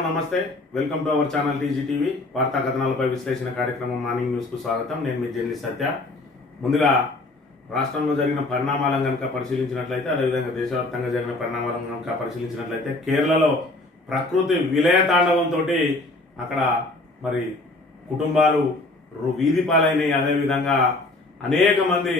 నమస్కారం, నమస్తే. Welcome to our channel TG TV. వార్తా కథనాలపై విశ్లేషణ కార్యక్రమం మార్నింగ్ న్యూస్కు స్వాగతం. నేను మీ జర్నలిస్ట్ సత్య. ముందుగా రాష్ట్రంలో జరిగిన పరిణామాలను కనుక పరిశీలించినట్లయితే, అదేవిధంగా దేశవ్యాప్తంగా జరిగిన పరిణామాలను కనుక పరిశీలించినట్లయితే, కేరళలో ప్రకృతి విలయతాండవంతో అక్కడ మరి కుటుంబాలు వీధి పాలైనవి. అదేవిధంగా అనేక మంది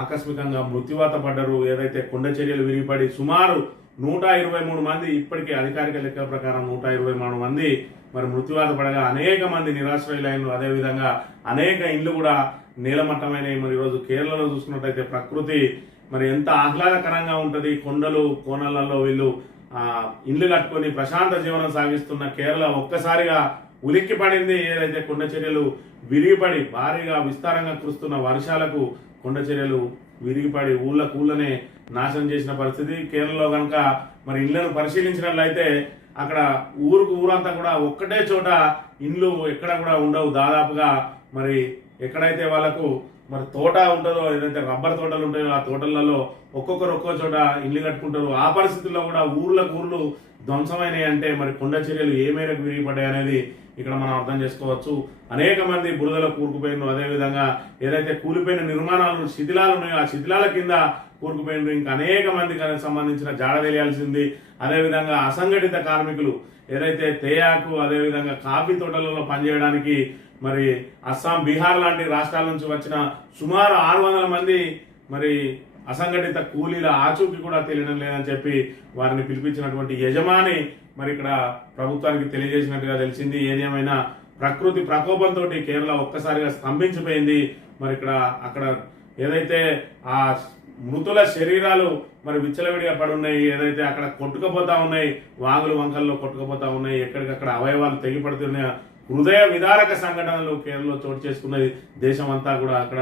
ఆకస్మికంగా మృత్యువాత పడ్డారు. ఏదైతే కొండ చర్యలు విరిగిపడి సుమారు 123 మంది, ఇప్పటికే అధికారిక లెక్కల ప్రకారం 123 మంది మరి మృత్యువాత పడగా అనేక మంది నిరాశ్రయులైన, అదేవిధంగా అనేక ఇండ్లు కూడా నేలమట్టమైనవి. మరి ఈరోజు కేరళలో చూసుకున్నట్టయితే ప్రకృతి మరి ఎంత ఆహ్లాదకరంగా ఉంటుంది. కొండలు కోనలలో వీళ్ళు ఇండ్లు కట్టుకొని ప్రశాంత జీవనం సాగిస్తున్న కేరళ ఒక్కసారిగా ఉలిక్కి పడింది. ఏదైతే కొండ చర్యలు విరిగిపడి భారీగా విస్తారంగా కురుస్తున్న వర్షాలకు కొండ చర్యలు విరిగిపడి ఊళ్ళనే నాశనం చేసిన పరిస్థితి. కేరళలో కనుక మరి ఇళ్లను పరిశీలించినట్లయితే అక్కడ ఊరంతా కూడా ఒక్కటే చోట ఇండ్లు ఎక్కడ కూడా ఉండవు. దాదాపుగా మరి ఎక్కడైతే వాళ్ళకు మరి తోట ఉంటుందో, ఏదైతే రబ్బర్ తోటలు ఉంటాయో ఆ తోటలలో ఒక్కొక్కరు ఒక్కో చోట ఇల్లు కట్టుకుంటారు. ఆ పరిస్థితుల్లో కూడా ఊర్లు ధ్వంసమైనవి. అంటే మరి కొండ చర్యలు ఏ మేరకు విరిగిపడ్డాయి అనేది ఇక్కడ మనం అర్థం చేసుకోవచ్చు. అనేక మంది బురదలో కూరుకుపోయినారు. అదేవిధంగా ఏదైతే కూలిపోయిన నిర్మాణాలు శిథిలాలు ఉన్నాయో ఆ శిథిలాల కింద కూరుకుపోయినారు. ఇంకా అనేక మందికి సంబంధించిన జాడ తెలియాల్సింది. అదేవిధంగా అసంఘటిత కార్మికులు ఏదైతే తేయాకు, అదేవిధంగా కాఫీ తోటలలో పనిచేయడానికి మరి అస్సాం, బీహార్ లాంటి రాష్ట్రాల నుంచి వచ్చిన సుమారు 600 మంది మరి అసంఘటిత కూలీల ఆచూకీ కూడా తెలియడం లేదని చెప్పి వారిని పిలిపించినటువంటి యజమాని మరి ఇక్కడ ప్రభుత్వానికి తెలియజేసినట్టుగా తెలిసింది. ఏదేమైనా ప్రకృతి ప్రకోపంతో కేరళ ఒక్కసారిగా స్తంభించిపోయింది. మరి అక్కడ ఏదైతే ఆ మృతుల శరీరాలు మరి విచ్చలవిడిగా పడి ఉన్నాయి, ఏదైతే అక్కడ కొట్టుకుపోతా ఉన్నాయి, వాగులు వంకల్లో కొట్టుకుపోతా ఉన్నాయి, ఎక్కడికక్కడ అవయవాలు తెగిపడుతున్నాయి. హృదయ విదారక సంఘటనలు కేరళలో చోటు చేసుకున్నది. దేశం అంతా కూడా అక్కడ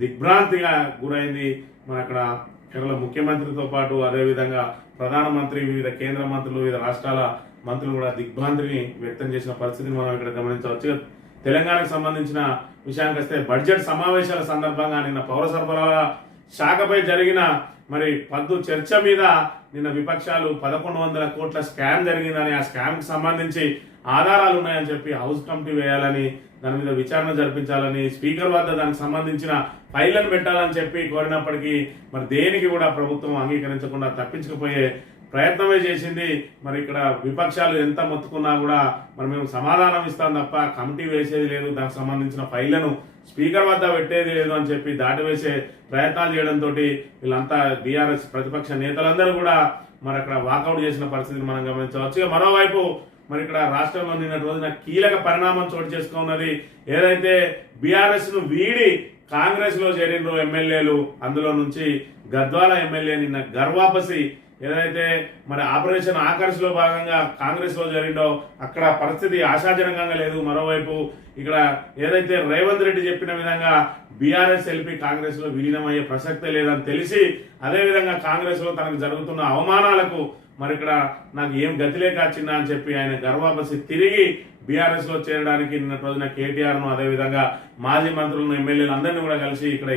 దిగ్భ్రాంతిగా గురైంది. మరి అక్కడ కేరళ ముఖ్యమంత్రితో పాటు అదేవిధంగా ప్రధానమంత్రి, వివిధ కేంద్ర మంత్రులు, వివిధ రాష్ట్రాల మంత్రులు కూడా దిగ్భ్రాంతిని వ్యక్తం చేసిన పరిస్థితిని మనం ఇక్కడ గమనించవచ్చు. తెలంగాణకు సంబంధించిన విషయానికి వస్తే బడ్జెట్ సమావేశాల సందర్భంగా నిన్న పౌర సరఫరాల శాఖపై జరిగిన మరి పద్దు చర్చ మీద నిన్న విపక్షాలు 1100 కోట్ల స్కామ్ జరిగిందని, ఆ స్కామ్ కి సంబంధించి ఆధారాలు ఉన్నాయని చెప్పి హౌస్ కమిటీ వేయాలని, దాని మీద విచారణ జరిపించాలని, స్పీకర్ వద్ద దానికి సంబంధించిన ఫైళ్లను పెట్టాలని చెప్పి కోరినప్పటికీ మరి దేనికి కూడా ప్రభుత్వం అంగీకరించకుండా తప్పించకపోయే ప్రయత్నమే చేసింది. మరి ఇక్కడ విపక్షాలు ఎంత మొత్తుకున్నా కూడా మరి మేము సమాధానం ఇస్తాం తప్ప కమిటీ వేసేది లేదు, దానికి సంబంధించిన ఫైళ్లను స్పీకర్ వద్ద పెట్టేది లేదు అని చెప్పి దాటివేసే ప్రయత్నాలు చేయడంతో వీళ్ళంతా బీఆర్ఎస్ ప్రతిపక్ష నేతలందరూ కూడా మరి అక్కడ వాకౌట్ చేసిన పరిస్థితిని మనం గమనించవచ్చు. మరోవైపు మరి ఇక్కడ రాష్ట్రంలో నిన్నటి రోజున కీలక పరిణామం చోటు చేసుకున్నది. ఏదైతే బీఆర్ఎస్ ను వీడి కాంగ్రెస్ లో చేరినో ఎమ్మెల్యేలు, అందులో నుంచి గద్వాల ఎమ్మెల్యే నిన్న గర్వాపసి ఏదైతే మరి ఆపరేషన్ ఆకర్ష్ లో భాగంగా కాంగ్రెస్ లో జరిగిందో అక్కడ పరిస్థితి ఆశాజనకంగా లేదు. మరోవైపు ఇక్కడ ఏదైతే రేవంత్ రెడ్డి చెప్పిన విధంగా బీఆర్ఎస్ ఎల్పీ కాంగ్రెస్ లో విలీనమయ్యే ప్రసక్తే లేదని తెలిసి, అదేవిధంగా కాంగ్రెస్ లో తనకు జరుగుతున్న అవమానాలకు మరి ఇక్కడ నాకు ఏం గతిలేక చిన్న అని చెప్పి ఆయన గర్వాపసి తిరిగి బీఆర్ఎస్ లో చేరడానికి నిన్న రోజున కేటీఆర్ ను, అదేవిధంగా మాజీ మంత్రులను, ఎమ్మెల్యేలు అందరినీ కూడా కలిసి ఇక్కడ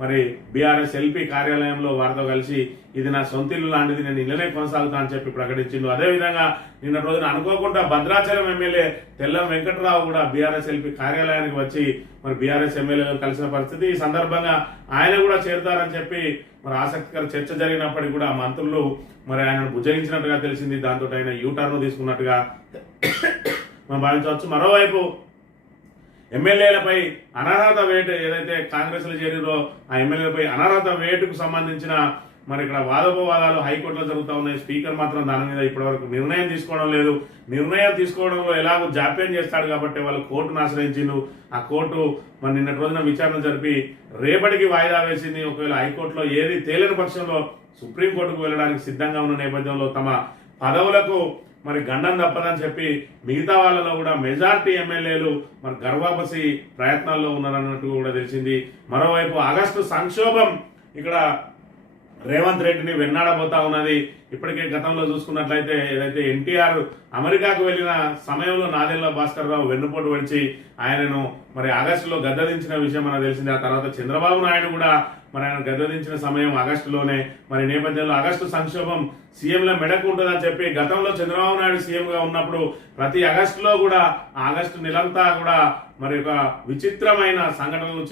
మరి బీఆర్ఎస్ ఎల్పీ కార్యాలయంలో వారితో కలిసి ఇది నా సొంత ఇల్లు లాంటిది, నేను ఇళ్ళనే కొనసాగుతా అని చెప్పి ప్రకటించిండు. అదేవిధంగా నిన్న రోజున అనుకోకుండా భద్రాచలం ఎమ్మెల్యే తెల్లం వెంకటరావు కూడా బీఆర్ఎస్ ఎల్పీ కార్యాలయానికి వచ్చి మరి బీఆర్ఎస్ ఎమ్మెల్యేలను కలిసిన పరిస్థితి. ఈ సందర్భంగా ఆయన కూడా చేరుతారని చెప్పి మరి ఆసక్తికర చర్చ జరిగినప్పటికీ కూడా మంత్రులు మరి ఆయనను భుజగించినట్టుగా తెలిసింది. దాంతో ఆయన యూటర్న్ తీసుకున్నట్టుగా మనం భావించవచ్చు. మరోవైపు ఎమ్మెల్యేలపై అనర్హత వేటు ఏదైతే కాంగ్రెస్ లో చేరిరో ఆ ఎమ్మెల్యేలపై అనర్హత వేటుకు సంబంధించిన మరి ఇక్కడ వాదోపవాదాలు హైకోర్టులో జరుగుతూ ఉన్నాయి. స్పీకర్ మాత్రం దాని మీద ఇప్పటివరకు నిర్ణయం తీసుకోవడం లేదు. నిర్ణయం తీసుకోవడంలో ఎలాగో జాప్యం చేస్తాడు కాబట్టి వాళ్ళు కోర్టును ఆశ్రయించిండు. ఆ కోర్టు మరి నిన్నటి రోజున విచారణ జరిపి రేపటికి వాయిదా వేసింది. ఒకవేళ హైకోర్టులో ఏది తేలిన పక్షంలో సుప్రీంకోర్టుకు వెళ్ళడానికి సిద్ధంగా ఉన్న నేపథ్యంలో తమ పదవులకు మరి గండం తప్పదని చెప్పి మిగతా వాళ్ళలో కూడా మెజార్టీ ఎమ్మెల్యేలు మరి గర్వాపసి ప్రయత్నాల్లో ఉన్నారన్నట్టు కూడా తెలిసింది. మరోవైపు ఆగస్టు సంక్షోభం ఇక్కడ రేవంత్ రెడ్డిని వెన్నాడబోతా ఉన్నది. ఇప్పటికే గతంలో చూసుకున్నట్లయితే ఏదైతే ఎన్టీఆర్ అమెరికాకు వెళ్లిన సమయంలో నాదెళ్ల భాస్కర్ రావు వెన్నుపోటు వచ్చి ఆయనను మరి ఆగస్టులో గద్దదించిన విషయం మనకు తెలిసింది. ఆ తర్వాత చంద్రబాబు నాయుడు కూడా మరి ఆయన గద్దెదించిన సమయం ఆగస్టులోనే. మరి నేపథ్యంలో ఆగస్టు సంక్షోభం సీఎంల మెడకు ఉంటుందని చెప్పి గతంలో చంద్రబాబు నాయుడు సీఎంగా ఉన్నప్పుడు ప్రతి ఆగస్టులో కూడా ఆగస్టు నెలంతా కూడా మరి ఒక విచిత్రమైన సంఘటనలు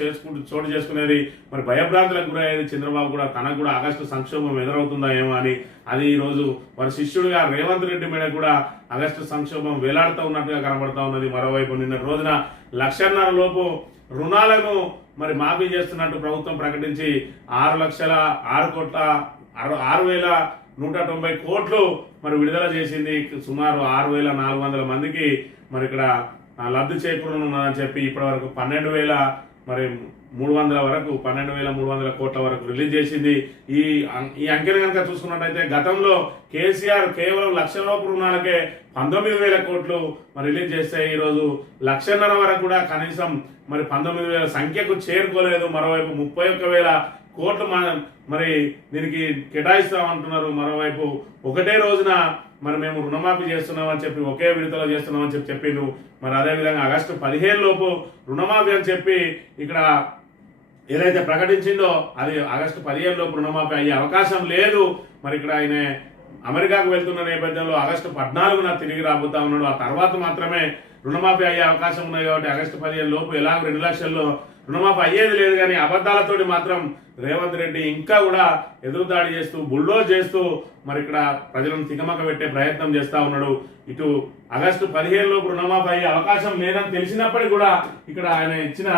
చోటు చేసుకునేది. మరి భయభ్రాంతులకు గురయ్యేది చంద్రబాబు కూడా. తనకు కూడా ఆగస్టు సంక్షోభం ఎదురవుతుందా ఏమో అని. అది ఈరోజు వారి శిష్యుడిగా రేవంత్ రెడ్డి మీద కూడా ఆగస్టు సంక్షోభం వేలాడుతూ ఉన్నట్టుగా కనబడతా ఉన్నది. మరోవైపు నిన్న రోజున 1,50,000 లోపు రుణాలను మరి మాఫీ చేస్తున్నట్టు ప్రభుత్వం ప్రకటించి 6,190 కోట్లు మరి విడుదల చేసింది. సుమారు 6,400 మందికి మరి ఇక్కడ లబ్ధి చేకూరనున్నదని చెప్పి ఇప్పటి వరకు 12,300 కోట్ల వరకు రిలీజ్ చేసింది. ఈ అంకెను కనుక చూసుకున్నట్టయితే గతంలో కేసీఆర్ కేవలం 1,00,000 లోపు రుణాలకే 19,000 కోట్లు మరి రిలీజ్ చేస్తే ఈరోజు 1,50,000 వరకు కూడా కనీసం మరి 19,000 సంఖ్యకు చేరుకోలేదు. మరోవైపు 31,000 కోట్లు మరి దీనికి కేటాయిస్తామంటున్నారు. మరోవైపు ఒకటే రోజున మరి మేము రుణమాఫీ చేస్తున్నామని చెప్పి ఒకే విడతలో చేస్తున్నామని చెప్పిండు. మరి అదేవిధంగా ఆగస్టు 15 లోపు రుణమాఫీ అని చెప్పి ఇక్కడ ఏదైతే ప్రకటించిందో అది ఆగస్టు 15 లోపు రుణమాఫీ అయ్యే అవకాశం లేదు. మరి ఇక్కడ ఆయన అమెరికాకు వెళ్తున్న నేపథ్యంలో ఆగస్టు 14న తిరిగి రాబోతా ఉన్నాడు. ఆ తర్వాత మాత్రమే రుణమాఫీ అయ్యే అవకాశం ఉన్నాయి. కాబట్టి ఆగస్టు 15 లోపు ఎలాగో 2 లక్షల్లో రుణమాఫీ అయ్యేది లేదు. కానీ అబద్ధాలతోటి మాత్రం రేవంత్ రెడ్డి ఇంకా కూడా ఎదురుదాడి చేస్తూ బుల్డోజ్ చేస్తూ మరి ఇక్కడ ప్రజలను తికమక పెట్టే ప్రయత్నం చేస్తా ఉన్నాడు. ఇటు ఆగస్టు 15 లోపు రుణమాఫీ అయ్యే అవకాశం లేదని తెలిసినప్పటికీ కూడా ఇక్కడ ఆయన ఇచ్చిన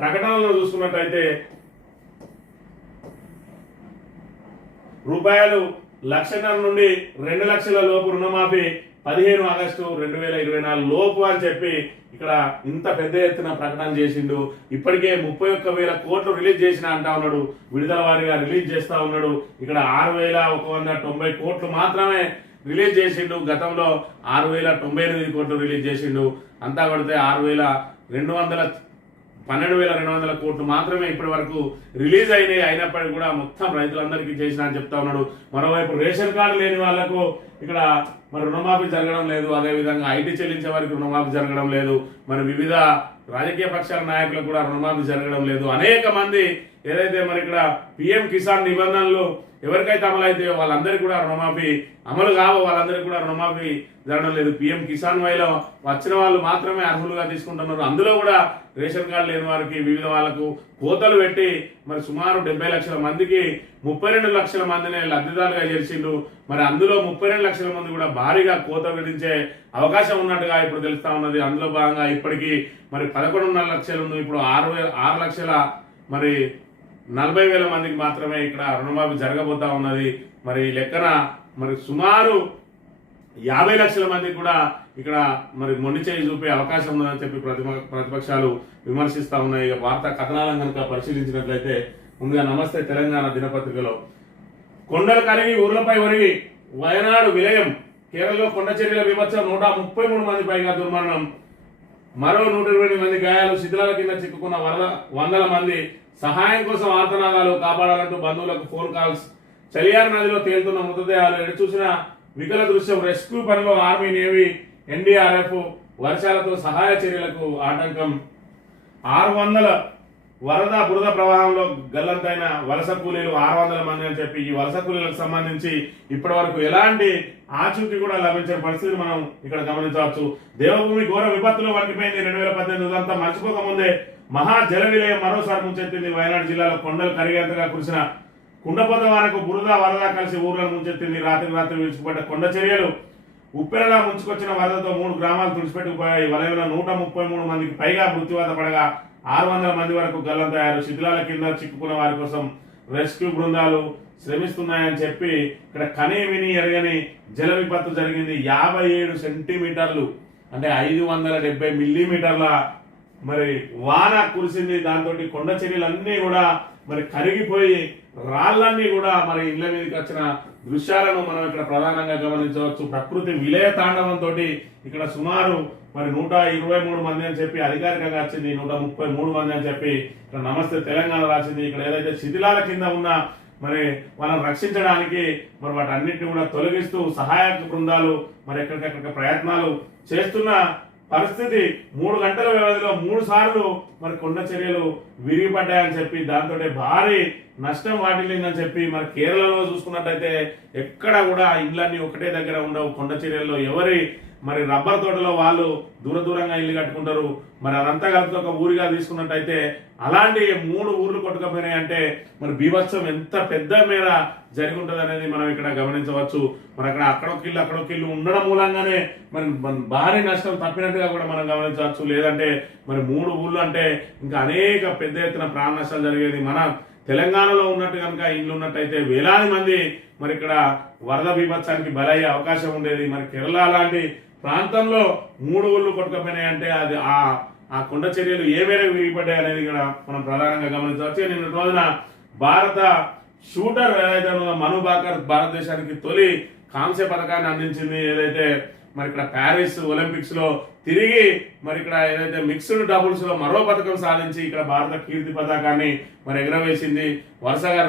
ప్రకటనలో చూసుకున్నట్టయితే రూపాయలు 1,00,000 నుండి 2 లక్షల లోపు రుణమాఫీ 15 ఆగస్టు 2024 లోపు అని చెప్పి ఇక్కడ ఇంత పెద్ద ఎత్తున ప్రకటన చేసిండు. ఇప్పటికే 31,000 కోట్లు రిలీజ్ చేసిన అంటా ఉన్నాడు. విడుదల వారీగా రిలీజ్ చేస్తా ఉన్నాడు. ఇక్కడ 6,190 కోట్లు మాత్రమే రిలీజ్ చేసిండు. గతంలో 6,098 కోట్లు రిలీజ్ చేసిండు. అంతా కొడితే 12,200 కోట్లు మాత్రమే ఇప్పటి వరకు రిలీజ్ అయినాయి. అయినప్పటికీ కూడా మొత్తం రైతులందరికీ చేసిన అని చెప్తా ఉన్నాడు. మరోవైపు రేషన్ కార్డు లేని వాళ్లకు ఇక్కడ మరి రుణమాఫీ జరగడం లేదు. అదేవిధంగా ఐటీ చెల్లించే వారికి రుణమాఫీ జరగడం లేదు. మరి వివిధ రాజకీయ పక్షాల నాయకులకు కూడా రుణమాఫీ జరగడం లేదు. అనేక మంది ఏదైతే మరి ఇక్కడ పిఎం కిసాన్ నిబంధనలు ఎవరికైతే అమలైతాయో వాళ్ళందరికీ కూడా రుణమాఫీ అమలు కావో వాళ్ళందరికీ కూడా రుణమాఫీ జరగడం లేదు. పిఎం కిసాన్ వైలో వచ్చిన వాళ్ళు మాత్రమే అర్హులుగా తీసుకుంటున్నారు. అందులో కూడా రేషన్ కార్డు లేని వారికి వివిధ వాళ్లకు కోతలు పెట్టి మరి సుమారు 70 లక్షల మందికి 32 లక్షల మందిని లబ్ధిదారులుగా చేర్చిండు. మరి అందులో 32 లక్షల మంది కూడా భారీగా కోత విధించే అవకాశం ఉన్నట్టుగా ఇప్పుడు తెలుస్తా ఉన్నది. అందులో భాగంగా ఇప్పటికీ మరి 11.5 లక్షలు ఉంది. ఇప్పుడు 6 లక్షల మరి 40,000 మందికి మాత్రమే ఇక్కడ రుణమాఫీ జరగబోతా ఉన్నది. మరి లెక్కన మరి సుమారు 50 లక్షల మందికి కూడా ఇక్కడ మరి మొండి చేయి చూపే అవకాశం ఉందని చెప్పి ప్రతిపక్షాలు విమర్శిస్తా ఉన్నాయి. ఇక వార్తా కథనాలను కనుక పరిశీలించినట్లయితే ముందుగా నమస్తే తెలంగాణ దినపత్రికలో కొండలు కరిగి ఊర్లపై ఒరిగి వయనాడు విలయం, కేరళలో కొండ చర్యల విమర్శ 133 మంది పైగా దుర్మరణం, మరో 120 మంది గాయాలు, శిథిలాల కింద చిక్కుకున్న వందల మంది, సహాయం కోసం ఆర్తనాదాలు, కాపాడాలంటూ బంధువులకు ఫోన్ కాల్స్, చలియార్ నదిలో తేలుతున్న మృతదేహాలు, ఎటు చూసిన వికల దృశ్యం, రెస్క్యూ పనిలో ఆర్మీ, నేవీ, ఎన్డీఆర్ఎఫ్, వర్షాలతో సహాయ చర్యలకు ఆటంకం, 600 వరద బురద ప్రవాహంలో గల్లంతైన వలస కూలీలు 600 మంది అని చెప్పి ఈ వలస కూలీలకు సంబంధించి ఇప్పటి వరకు ఎలాంటి ఆచూకీ కూడా లభించే పరిస్థితి మనం ఇక్కడ గమనించవచ్చు. దేవభూమి ఘోర విపత్తులో వణికిపోయింది. 2018 అంతా మర్చిపోకముందే మహా జల విలయం మరోసారి ముంచెత్తింది. వయనాడు జిల్లాలో కొండలు కరిగేంతగా కురిసిన కుండపోత వారకు బురద వరద కలిసి ఊర్లను ముంచెత్తింది. రాత్రి విడిచిపడ్డ కొండ చర్యలు ఉప్పెనలా ముంచుకొచ్చిన వరదతో 3 గ్రామాలు తుడిచిపెట్టుకుపోయాయి. వలయంలో 133 మందికి పైగా మృత్యువాత పడగా 600 మంది వరకు గల్లంతయ్యారు. శిథిలాల కింద చిక్కుకున్న వారి కోసం రెస్క్యూ బృందాలు శ్రమిస్తున్నాయని చెప్పి ఇక్కడ కనీ విని ఎరగని జల విపత్తు జరిగింది. 57 సెంటీమీటర్లు అంటే 570 మిల్లీమీటర్ల మరి వాన కురిసింది. దాంతో కొండ చర్యలన్నీ కూడా మరి కరిగిపోయి రాళ్ళన్నీ కూడా మరి ఇళ్ల మీదకి వచ్చిన దృశ్యాలను మనం ఇక్కడ ప్రధానంగా గమనించవచ్చు. ప్రకృతి విలయ తాండవంతో ఇక్కడ సుమారు మరి 123 మంది అని చెప్పి అధికారికంగా వచ్చింది, 133 మంది అని చెప్పి ఇక్కడ నమస్తే తెలంగాణ రాసింది. ఇక్కడ ఏదైతే శిథిలాల కింద ఉన్న మరి వాళ్ళని రక్షించడానికి మరి వాటన్నిటిని కూడా తొలగిస్తూ సహాయక బృందాలు మరి ఎక్కడికక్కడ ప్రయత్నాలు చేస్తున్న పరిస్థితి 3 గంటల వ్యవధిలో 3 సార్లు మరి కొండ చర్యలు విరిగిపడ్డాయని చెప్పి దాంతో భారీ నష్టం వాటిల్లిందని చెప్పి మరి కేరళలో చూసుకున్నట్టయితే ఎక్కడ కూడా ఇండ్లన్నీ ఒకటే దగ్గర ఉండవు. కొండ చర్యల్లో ఎవరి మరి రబ్బర్ తోటలో వాళ్ళు దూరంగా ఇల్లు కట్టుకుంటారు. మరి అదంతా కలిపి ఒక ఊరిగా తీసుకున్నట్టయితే అలాంటి 3 ఊర్లు కొట్టుకపోయినాయి అంటే మరి బీభత్సం ఎంత పెద్ద మేర జరిగి ఉంటుంది అనేది మనం ఇక్కడ గమనించవచ్చు. మరి అక్కడొక ఇల్లు ఉండడం మూలంగానే మరి భారీ నష్టం తప్పినట్టుగా కూడా మనం గమనించవచ్చు. లేదంటే మరి 3 ఊర్లు అంటే ఇంకా అనేక పెద్ద ఎత్తున ప్రాణ నష్టాలు జరిగేది. మన తెలంగాణలో ఉన్నట్టు కనుక ఇల్లు ఉన్నట్టయితే వేలాది మంది మరి ఇక్కడ వరద బీభత్సానికి బలయ్యే అవకాశం ఉండేది. మరి కేరళ లాంటి ప్రాంతంలో 3 ఊళ్ళు కొట్టుకపోయినాయి అంటే అది ఆ కొండ చర్యలు ఏ మేరకు విరిగిపడ్డాయి అనేది కూడా మనం ప్రధానంగా గమనించవచ్చు. నిన్న రోజున భారత షూటర్ ఏదైతే మను భాకర్ భారతదేశానికి తొలి కాంస్య పథకాన్ని అందించింది. ఏదైతే మరి ఇక్కడ ప్యారిస్ ఒలింపిక్స్ లో తిరిగి మరి ఇక్కడ ఏదైతే మిక్స్డ్ డబుల్స్ లో మరో పథకం సాధించి ఇక్కడ భారత కీర్తి పతాకాన్ని మరి ఎగరవేసింది. వరుసగా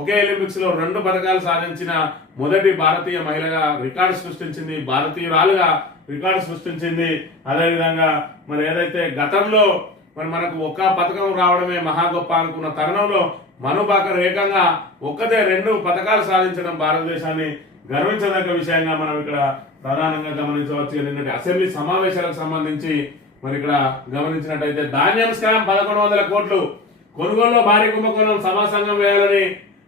ఒకే ఒలింపిక్స్ లో 2 పథకాలు సాధించిన మొదటి భారతీయ మహిళగా రికార్డు సృష్టించింది, భారతీయురాలుగా రికార్డు సృష్టించింది. అదేవిధంగా మరి ఏదైతే గతంలో మరి మనకు ఒక పథకం రావడమే మహా గొప్ప అనుకున్న తరుణంలో మను భాకర్ ఏకంగా ఒక్కతే 2 పథకాలు సాధించడం భారతదేశాన్ని గర్వించదగ్గ విషయంగా మనం ఇక్కడ ప్రధానంగా గమనించవచ్చు. నిన్నటి అసెంబ్లీ సమావేశాలకు సంబంధించి మరి ఇక్కడ గమనించినట్టయితే ధాన్యం స్కామ్ 1100 కోట్లు కొనుగోలులో భారీ కుంభకోణం సభా సంఘం వేయాలని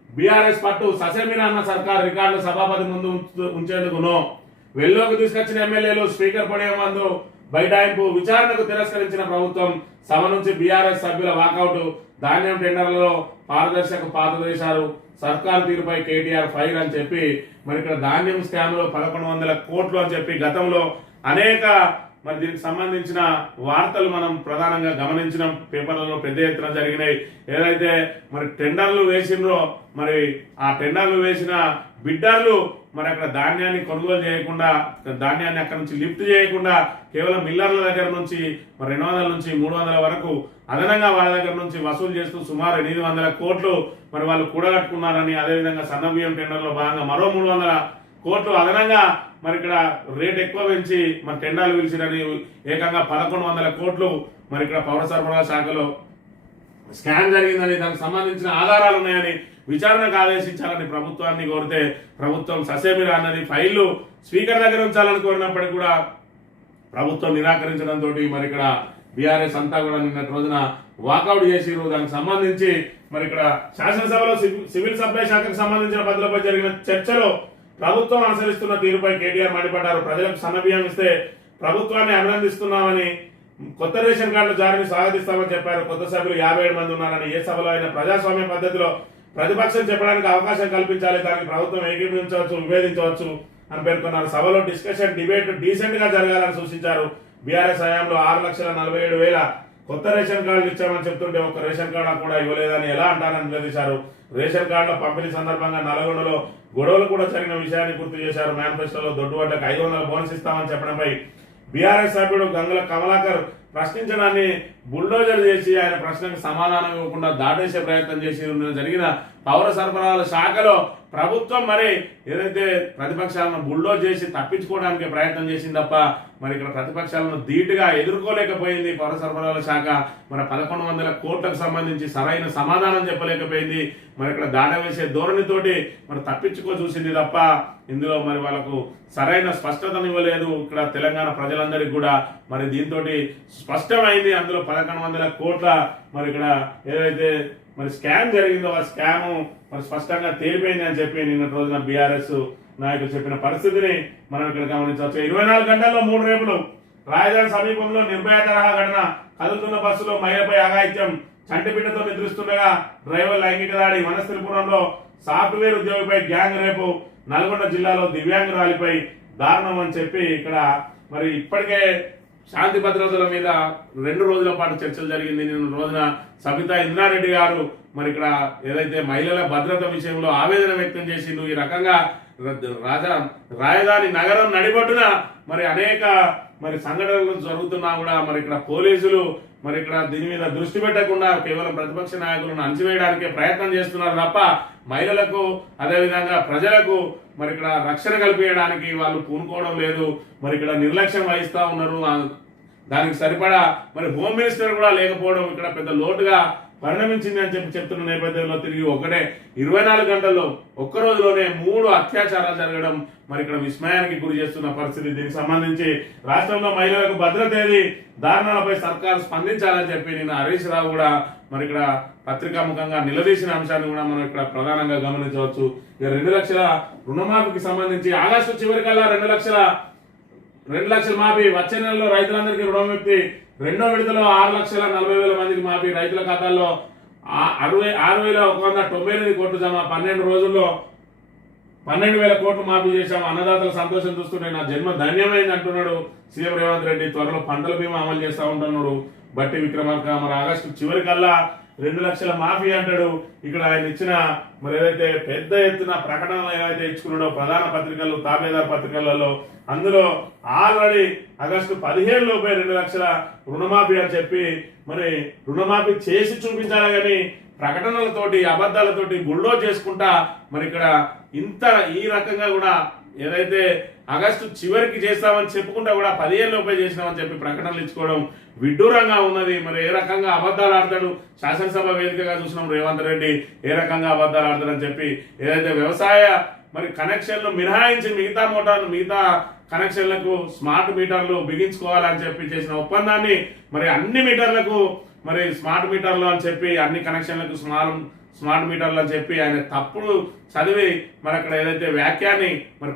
బీఆర్ఎస్ పట్టు ససేమిరా అన్న సర్కార్ రికార్డులు సభాపతి ముందు ఉంచేందుకు వెల్లోకి తీసుకొచ్చిన ఎమ్మెల్యేలు స్పీకర్ పడే ముందు బైఠాయింపు విచారణకు తిరస్కరించిన ప్రభుత్వం సభ నుంచి బీఆర్ఎస్ సభ్యుల వాకౌట్ ధాన్యం టెండర్లలో పారదర్శక పాతదేశాలు సర్కార్ తీరుపై కేటీఆర్ ఫైర్ అని చెప్పి మరి ఇక్కడ ధాన్యం స్కామ్ లో 1100 కోట్లు అని చెప్పి గతంలో అనేక మరి దీనికి సంబంధించిన వార్తలు మనం ప్రధానంగా గమనించిన పేపర్లలో పెద్ద ఎత్తున జరిగినాయి. ఏదైతే మరి టెండర్లు వేసిండ్రో మరి ఆ టెండర్లు వేసిన బిడ్డర్లు మరి అక్కడ ధాన్యాన్ని కొనుగోలు చేయకుండా ధాన్యాన్ని అక్కడ నుంచి లిఫ్ట్ చేయకుండా కేవలం మిల్లర్ల దగ్గర నుంచి మరి 200 నుంచి 300 వరకు అదనంగా వాళ్ళ దగ్గర నుంచి వసూలు చేస్తూ సుమారు 800 కోట్లు మరి వాళ్ళు కూడగట్టుకున్నారని, అదేవిధంగా సన్న బియ్యం టెండర్లో భాగంగా మరో 300 కోట్లు అదనంగా మరి ఇక్కడ రేట్ ఎక్కువ పెంచి మరి టెండర్లు పిలిచిరని ఏకంగా 1100 కోట్లు మరి ఇక్కడ పౌర సరఫరా శాఖలో స్కామ్ జరిగిందని దానికి సంబంధించిన ఆధారాలు ఉన్నాయని విచారణకు ఆదేశించాలని ప్రభుత్వాన్ని కోరితే ప్రభుత్వం ససేమిరా అన్నది ఫైళ్లు స్పీకర్ దగ్గర ఉంచాలని కోరినప్పటికీ కూడా ప్రభుత్వం నిరాకరించడంతో మరి ఇక్కడ బీఆర్ఎస్ అంతా కూడా నిన్నటి రోజున వాకౌట్ చేసిరు. దానికి సంబంధించి మరి ఇక్కడ శాసనసభలో సివిల్ సప్లై శాఖకు సంబంధించిన పద్ధతులపై జరిగిన చర్చలో ప్రభుత్వం అనుసరిస్తున్న తీరుపై కేటీఆర్ మండిపడ్డారు. ప్రజలకు సన్నబియ్యం ఇస్తే ప్రభుత్వాన్ని అభినందిస్తున్నామని, కొత్త రేషన్ కార్డుల జారీని స్వాగతిస్తామని చెప్పారు. కొత్త సభ్యులు 57 మంది ఉన్నారని, ఏ సభలో అయినా ప్రజాస్వామ్య పద్ధతిలో ప్రతిపక్షం చెప్పడానికి అవకాశం కల్పించాలి, దానికి ప్రభుత్వం ఏకీభవించవచ్చు, విభేదించవచ్చు అని పేర్కొన్నారు. సభలో డిస్కషన్ డిబేట్ డీసెంట్ గా జరగాలని సూచించారు. బీఆర్ఎస్ హయాంలో 6,47,000 కొత్త రేషన్ కార్డులు ఇచ్చామని చెప్తుంటే ఒక్క రేషన్ కార్డు కూడా ఇవ్వలేదని ఎలా అంటారని నిలదీశారు. రేషన్ కార్డుల పంపిణీ సందర్భంగా నల్గొండలో గొడవలు కూడా జరిగిన విషయాన్ని గుర్తు చేశారు. మేనిఫెస్టోలో దొడ్డుబడ్డకు 500 బోనస్ ఇస్తామని చెప్పడంపై బీఆర్ఎస్ సభ్యుడు గంగుల కమలాకర్ ప్రశ్నించడాన్ని బుల్డోజర్ చేసి ఆయన ప్రశ్నకు సమాధానం ఇవ్వకుండా దాటేసే ప్రయత్నం చేసి జరిగిన పౌర సరఫరాల శాఖలో ప్రభుత్వం మరి ఏదైతే ప్రతిపక్షాలను బుల్డోజ్ చేసి తప్పించుకోవడానికి ప్రయత్నం చేసింది తప్ప మరి ఇక్కడ ప్రతిపక్షాలను ధీటుగా ఎదుర్కోలేకపోయింది పౌర సరఫరాల శాఖ. మరి 1100 కోట్లకు సంబంధించి సరైన సమాధానం చెప్పలేకపోయింది. మరి ఇక్కడ దాడ వేసే ధోరణితోటి మరి తప్పించుకో చూసింది తప్ప ఇందులో మరి వాళ్ళకు సరైన స్పష్టతను ఇవ్వలేదు. ఇక్కడ తెలంగాణ ప్రజలందరికీ కూడా మరి దీంతో స్పష్టమైంది. అందులో 1100 కోట్ల మరి ఇక్కడ ఏదైతే మరి స్కామ్ జరిగిందో ఆ స్కామ్ మరి స్పష్టంగా తేలిపోయింది అని చెప్పి నిన్నటి రోజున బీఆర్ఎస్ నాయకులు చెప్పిన పరిస్థితిని మనం ఇక్కడ గమనించవచ్చు. 24 గంటల్లో 3 రేపులు రాజధాని సమీపంలో నిర్భయ తరహా ఘటన. కదులుతున్న బస్సులో మహిళపై అఘాయిత్యం, చంటిబిడ్డతో నిద్రిస్తుండగా డ్రైవర్ లైంగిక దాడి. వనస్థలిపురంలో సాఫ్ట్వేర్ ఉద్యోగిపై గ్యాంగ్ రేపు. నల్గొండ జిల్లాలో దివ్యాంగురాలిపై దారుణం అని చెప్పి ఇక్కడ మరి ఇప్పటికే శాంతి భద్రతల మీద 2 రోజుల పాటు చర్చలు జరిగింది. నిన్న రోజున సబితా ఇంద్రారెడ్డి గారు మరి ఇక్కడ ఏదైతే మహిళల భద్రత విషయంలో ఆవేదన వ్యక్తం చేసిండు. ఈ రకంగా రాజధాని నగరం నడిబొడ్డున మరి అనేక మరి సంఘటనలు జరుగుతున్నా కూడా మరి ఇక్కడ పోలీసులు మరి ఇక్కడ దీని మీద దృష్టి పెట్టకుండా కేవలం ప్రతిపక్ష నాయకులను అణచివేయడానికే ప్రయత్నం చేస్తున్నారు తప్ప మహిళలకు అదేవిధంగా ప్రజలకు మరి ఇక్కడ రక్షణ కల్పించడానికి వాళ్ళు పూనుకోవడం లేదు. మరి ఇక్కడ నిర్లక్ష్యం వహిస్తా ఉన్నారు. దానికి సరిపడా మరి హోమ్ మినిస్టర్ కూడా లేకపోవడం ఇక్కడ పెద్ద లోటుగా పరిణమించింది అని చెప్తున్న నేపథ్యంలో తిరిగి 24 గంటల్లో ఒక్క రోజులోనే 3 అత్యాచారాలు జరగడం మరి ఇక్కడ విస్మయానికి గురి చేస్తున్న పరిస్థితి. దీనికి సంబంధించి రాష్ట్రంలో మహిళలకు భద్రత ఏది, దారుణాలపై సర్కారు స్పందించాలని చెప్పి నిన్న హరీష్ రావు కూడా మరి ఇక్కడ పత్రికాముఖంగా నిలదీసిన అంశాన్ని కూడా మనం ఇక్కడ ప్రధానంగా గమనించవచ్చు. ఇక 2 లక్షల రుణమాఫీకి సంబంధించి ఆగస్టు చివరికల్లా 2 లక్షల మాఫీ, వచ్చే నెలలో రైతులందరికీ రుణమాఫీ, రెండో విడతలో 6,40,000 మందికి మాఫీ, రైతుల ఖాతాల్లో 6,199 కోట్లు జమ, 12 రోజుల్లో 12,000 కోట్లు మాఫీ చేశాం, అన్నదాతల సంతోషం చూస్తుంటే నా జన్మ ధన్యమైంది అంటున్నాడు సీఎం రేవంత్ రెడ్డి. త్వరలో పంటల బీమా అమలు చేస్తా ఉంటున్నాడు బట్టి విక్రమార్క. మరి ఆగస్టు చివరికల్లా 2 లక్షల మాఫీ అంటాడు. ఇక్కడ ఆయన ఇచ్చిన మరి ఏదైతే పెద్ద ఎత్తున ప్రకటనలు ఏవైతే ఇచ్చుకున్నాడో ప్రధాన పత్రికలు, తాబేదార్ పత్రికలలో, అందులో ఆల్రెడీ ఆగస్టు 15 లోపే 2 లక్షల రుణమాఫీ అని చెప్పి మరి రుణమాఫీ చేసి చూపించాలి కానీ ప్రకటనలతోటి అబద్ధాలతోటి బుల్డోజ్ చేసుకుంటా మరి ఇక్కడ ఈ రకంగా కూడా ఏదైతే ఆగస్టు చివరికి చేస్తామని చెప్పుకుంటా కూడా 15 లోపే చేసినామని చెప్పి ప్రకటనలు ఇచ్చుకోవడం విడ్డూరంగా ఉన్నది. మరి ఏ రకంగా అబద్ధాలు ఆడతాడు, శాసనసభ వేదికగా చూసినాం రేవంత్ రెడ్డి ఏ రకంగా అబద్ధాలు ఆడతాడని చెప్పి. ఏదైతే వ్యవసాయ మరి కనెక్షన్లు మినహాయించి మిగతా కనెక్షన్లకు స్మార్ట్ మీటర్లు బిగించుకోవాలని చెప్పి చేసిన ఒప్పందాన్ని మరి అన్ని మీటర్లకు మరి స్మార్ట్ మీటర్లు అని చెప్పి అన్ని కనెక్షన్లకు స్మార్ట్ మీటర్లు అని చెప్పి ఆయన తప్పుడు చదివి మరి అక్కడ ఏదైతే వ్యాఖ్యాన్ని మరి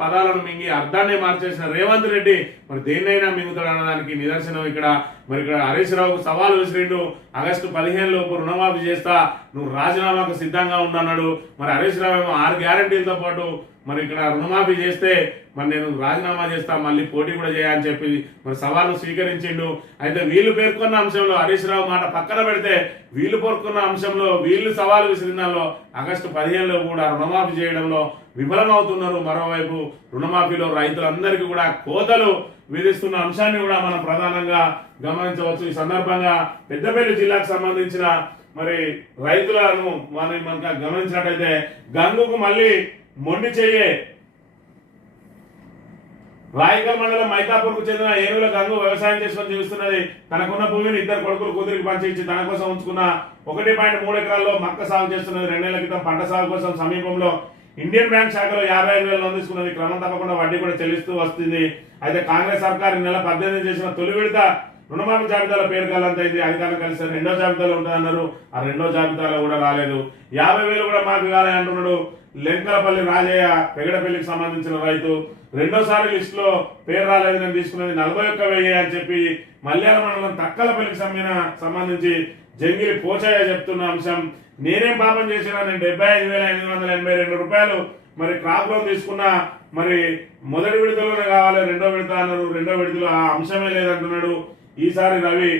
పదాలను మింగి అర్థాన్ని మార్చేసిన రేవంత్ రెడ్డి మరి దేన్నైనా మింగుతాడు అన్నదానికి నిదర్శనం ఇక్కడ. మరి ఇక్కడ హరీష్ రావుకు సవాలు విసిరిండు, ఆగస్టు 15 లోపు రుణమాఫీ చేస్తా, నువ్వు రాజీనామాకు సిద్ధంగా ఉండన్నాడు. మరి హరీష్ రావు ఏమో 6 గ్యారంటీలతో పాటు మరి ఇక్కడ రుణమాఫీ చేస్తే మరి నేను రాజీనామా చేస్తా, మళ్ళీ పోటీ కూడా చేయని చెప్పి మరి సవాలు స్వీకరించిండు. అయితే వీళ్ళు పేర్కొన్న అంశంలో హరీష్ రావు మాట పక్కన పెడితే వీళ్ళు పేర్కొన్న అంశంలో వీళ్ళు సవాలు విసిరినాల్లో ఆగస్టు 15లో కూడా రుణమాఫీ చేయడంలో విఫలమవుతున్నారు. మరోవైపు రుణమాఫీలో రైతులందరికీ కూడా కోతలు విధిస్తున్న అంశాన్ని కూడా మనం ప్రధానంగా గమనించవచ్చు. ఈ సందర్భంగా పెద్దపల్లి జిల్లాకు సంబంధించిన మరి రైతులను మనం గమనించినట్టయితే గంగుకు మళ్ళీ మొండి చెయ్యే. రాయకల్ మండలం మైతాపూర్కు చెందిన ఏనుగుల గంగు వ్యవసాయం చేసుకొని జీవిస్తున్నది. తనకున్న భూమిని 2 కొడుకులు కూతురికి పంచి తన కోసం ఉంచుకున్న 1.3 ఎకరాల్లో మక్క సాగు చేస్తున్నది. 2 నెలల క్రితం పంట సాగు కోసం సమీపంలో ఇండియన్ బ్యాంక్ శాఖలో 55,000 లోన్ తీసుకున్నది. క్రమం తప్పకుండా వడ్డీ కూడా చెల్లిస్తూ వస్తుంది. అయితే కాంగ్రెస్ సర్కార్ ఈ నెల 18 చేసిన తొలి విడత రుణమాఫీ జాబితాలో పేరు గల్లంతైంది. అధికారులు కలిసి 2వ జాబితాలో ఉంటుందన్నారు. ఆ 2వ జాబితాలో కూడా రాలేదు. 50,000 కూడా మాఫీ కాలని అంటున్నాడు. లెంకలపల్లి రాజయ్య పెగడపల్లికి సంబంధించిన రైతు. 2వ లిస్టులో పేరు రాలేదు, నేను తీసుకున్నది 41,000 అని చెప్పి మల్యాల మండలం తక్కలపల్లికి సంబంధించి జంగిలి పోచయ్య చెప్తున్న అంశం. నేనేం పాపం చేసినా, నేను 75,882 రూపాయలు మరి క్రాప్ లోన్ తీసుకున్నా, మరి మొదటి విడతలోనే కావాలి, 2వ విడత అన్నారు. 2వ విడతలో ఆ అంశమే లేదంటున్నాడు. ఈసారి రవి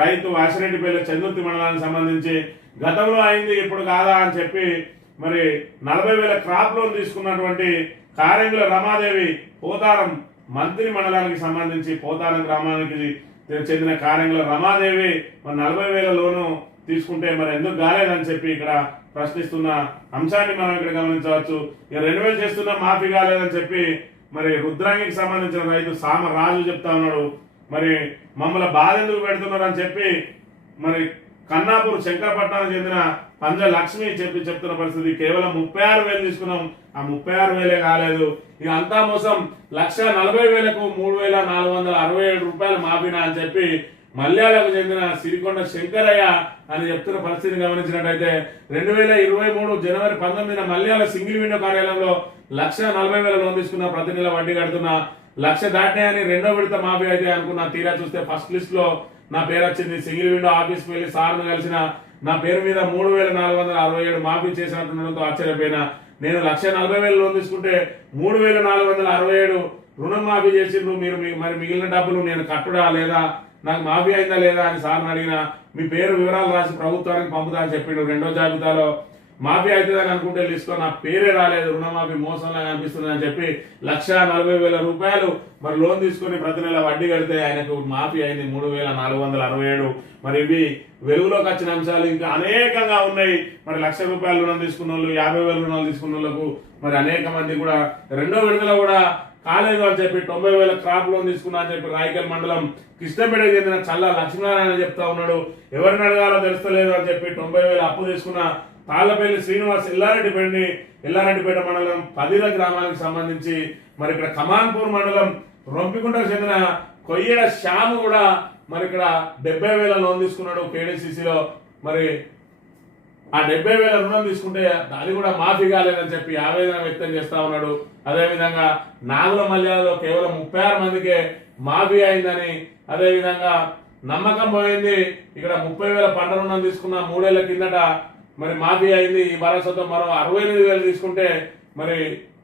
రైతు వాసిరెడ్డిపల్లి చందుర్తి మండలానికి సంబంధించి గతంలో అయింది ఇప్పుడు కాదా అని చెప్పి మరి 40,000 క్రాప్ లోన్ తీసుకున్నటువంటి కారెంగుల రమాదేవి పోతారం మంత్రి మండలానికి సంబంధించి పోతారం గ్రామానికి చెందిన కారెంగుల రమాదేవి మరి 40,000 లోను తీసుకుంటే మరి ఎందుకు కాలేదని చెప్పి ఇక్కడ ప్రశ్నిస్తున్న అంశాన్ని మనం ఇక్కడ గమనించవచ్చు. 2,000 చేస్తున్న మాఫీ కాలేదని చెప్పి మరి రుద్రాంగికి సంబంధించిన రైతు సామ రాజు చెప్తా ఉన్నాడు. మరి మమ్మల్ని బాధ ఎందుకు పెడుతున్నారు అని చెప్పి మరి కన్నాపూర్ శంకరపట్నానికి చెందిన పంజ లక్ష్మి చెప్తున్న పరిస్థితి. కేవలం 36,000 తీసుకున్నాం, ఆ 36,000 కాలేదు. ఇక అంతా మోసం, 1,40,000కు 3,467 రూపాయలు మాఫీనా అని చెప్పి మల్యాలకు చెందిన సిరికొండ శంకరయ్య అని చెప్తున్న పరిస్థితిని గమనించినట్టయితే 2023 జనవరి 19న మల్యాల సింగిల్ విండో కార్యాలయంలో 1,40,000 లోన్ తీసుకున్న, ప్రతి నెల వడ్డీ కడుతున్న, 1,00,000 దాటినాయని 2వ విడత మాఫీ అయితే అనుకున్న. తీరా చూస్తే ఫస్ట్ లిస్ట్ లో నా పేరు వచ్చింది. సింగిల్ విండో ఆఫీస్కి వెళ్ళి సార్ను కలిసిన నా పేరు మీద 3,467 మాఫీ చేసినట్టుండడంతో ఆశ్చర్యపోయినా. నేను 1,40,000 లోన్ తీసుకుంటే 3,467 రుణం మాఫీ చేసిండ్రు. మీరు మరి మిగిలిన డబ్బులు నేను కట్టుడా లేదా, నాకు మాఫీ అయిందా లేదా అని సార్ని అడిగిన. మీ పేరు వివరాలు రాసి ప్రభుత్వానికి పంపుతా అని చెప్పిండు. 2వ జాబితాలో మాఫీ అవుతుందని అనుకుంటే లిస్టులో నా పేరే రాలేదు, రుణమాఫీ మోసంలా అనిపిస్తుంది అని చెప్పి 1,40,000 రూపాయలు మరి లోన్ తీసుకొని ప్రతి నెల వడ్డీ కడితే ఆయనకు మాఫీ అయింది 3,467. మరి ఇవి వెలుగులోకి వచ్చిన అంశాలు ఇంకా అనేకంగా ఉన్నాయి. మరి 1,00,000 రూపాయలు రుణం తీసుకున్న వాళ్ళు, 50,000 రుణాలు తీసుకున్న వాళ్ళకు మరి అనేక మంది కూడా 2వ విడతలో కూడా కాలేదు అని చెప్పి 90,000 క్రాప్ లోన్ తీసుకున్నా అని చెప్పి రాయకల్ మండలం కృష్ణపేటకు చెందిన చల్ల లక్ష్మీనారాయణ చెప్తా ఉన్నాడు. ఎవరిని అడగాలో తెలుస్తలేదు అని చెప్పి 90,000 అప్పు తీసుకున్న తాళ్లపల్లి శ్రీనివాస్ ఎల్లారెడ్డిపేట మండలం పదిల గ్రామానికి సంబంధించి మరి ఇక్కడ కమాన్పూర్ మండలం రొంపికుంటకు చెందిన కొయ్యడ శ్యాము కూడా మరి ఇక్కడ 70,000 లోన్ తీసుకున్నాడు కేడీసీసీలో. మరి ఆ 70,000 రుణం తీసుకుంటే అది కూడా మాఫీ కాలేదని చెప్పి ఆవేదన వ్యక్తం చేస్తా ఉన్నాడు. అదేవిధంగా నాగుల మల్యాలలో కేవలం 36 మందికే మాఫీ అయిందని, అదేవిధంగా నమ్మకం పోయింది. ఇక్కడ 30,000 పంట రుణం తీసుకున్న 3 ఏళ్ల కిందట మరి మాఫీ అయింది. ఈ భరోసాతో మరో 68,000 తీసుకుంటే మరి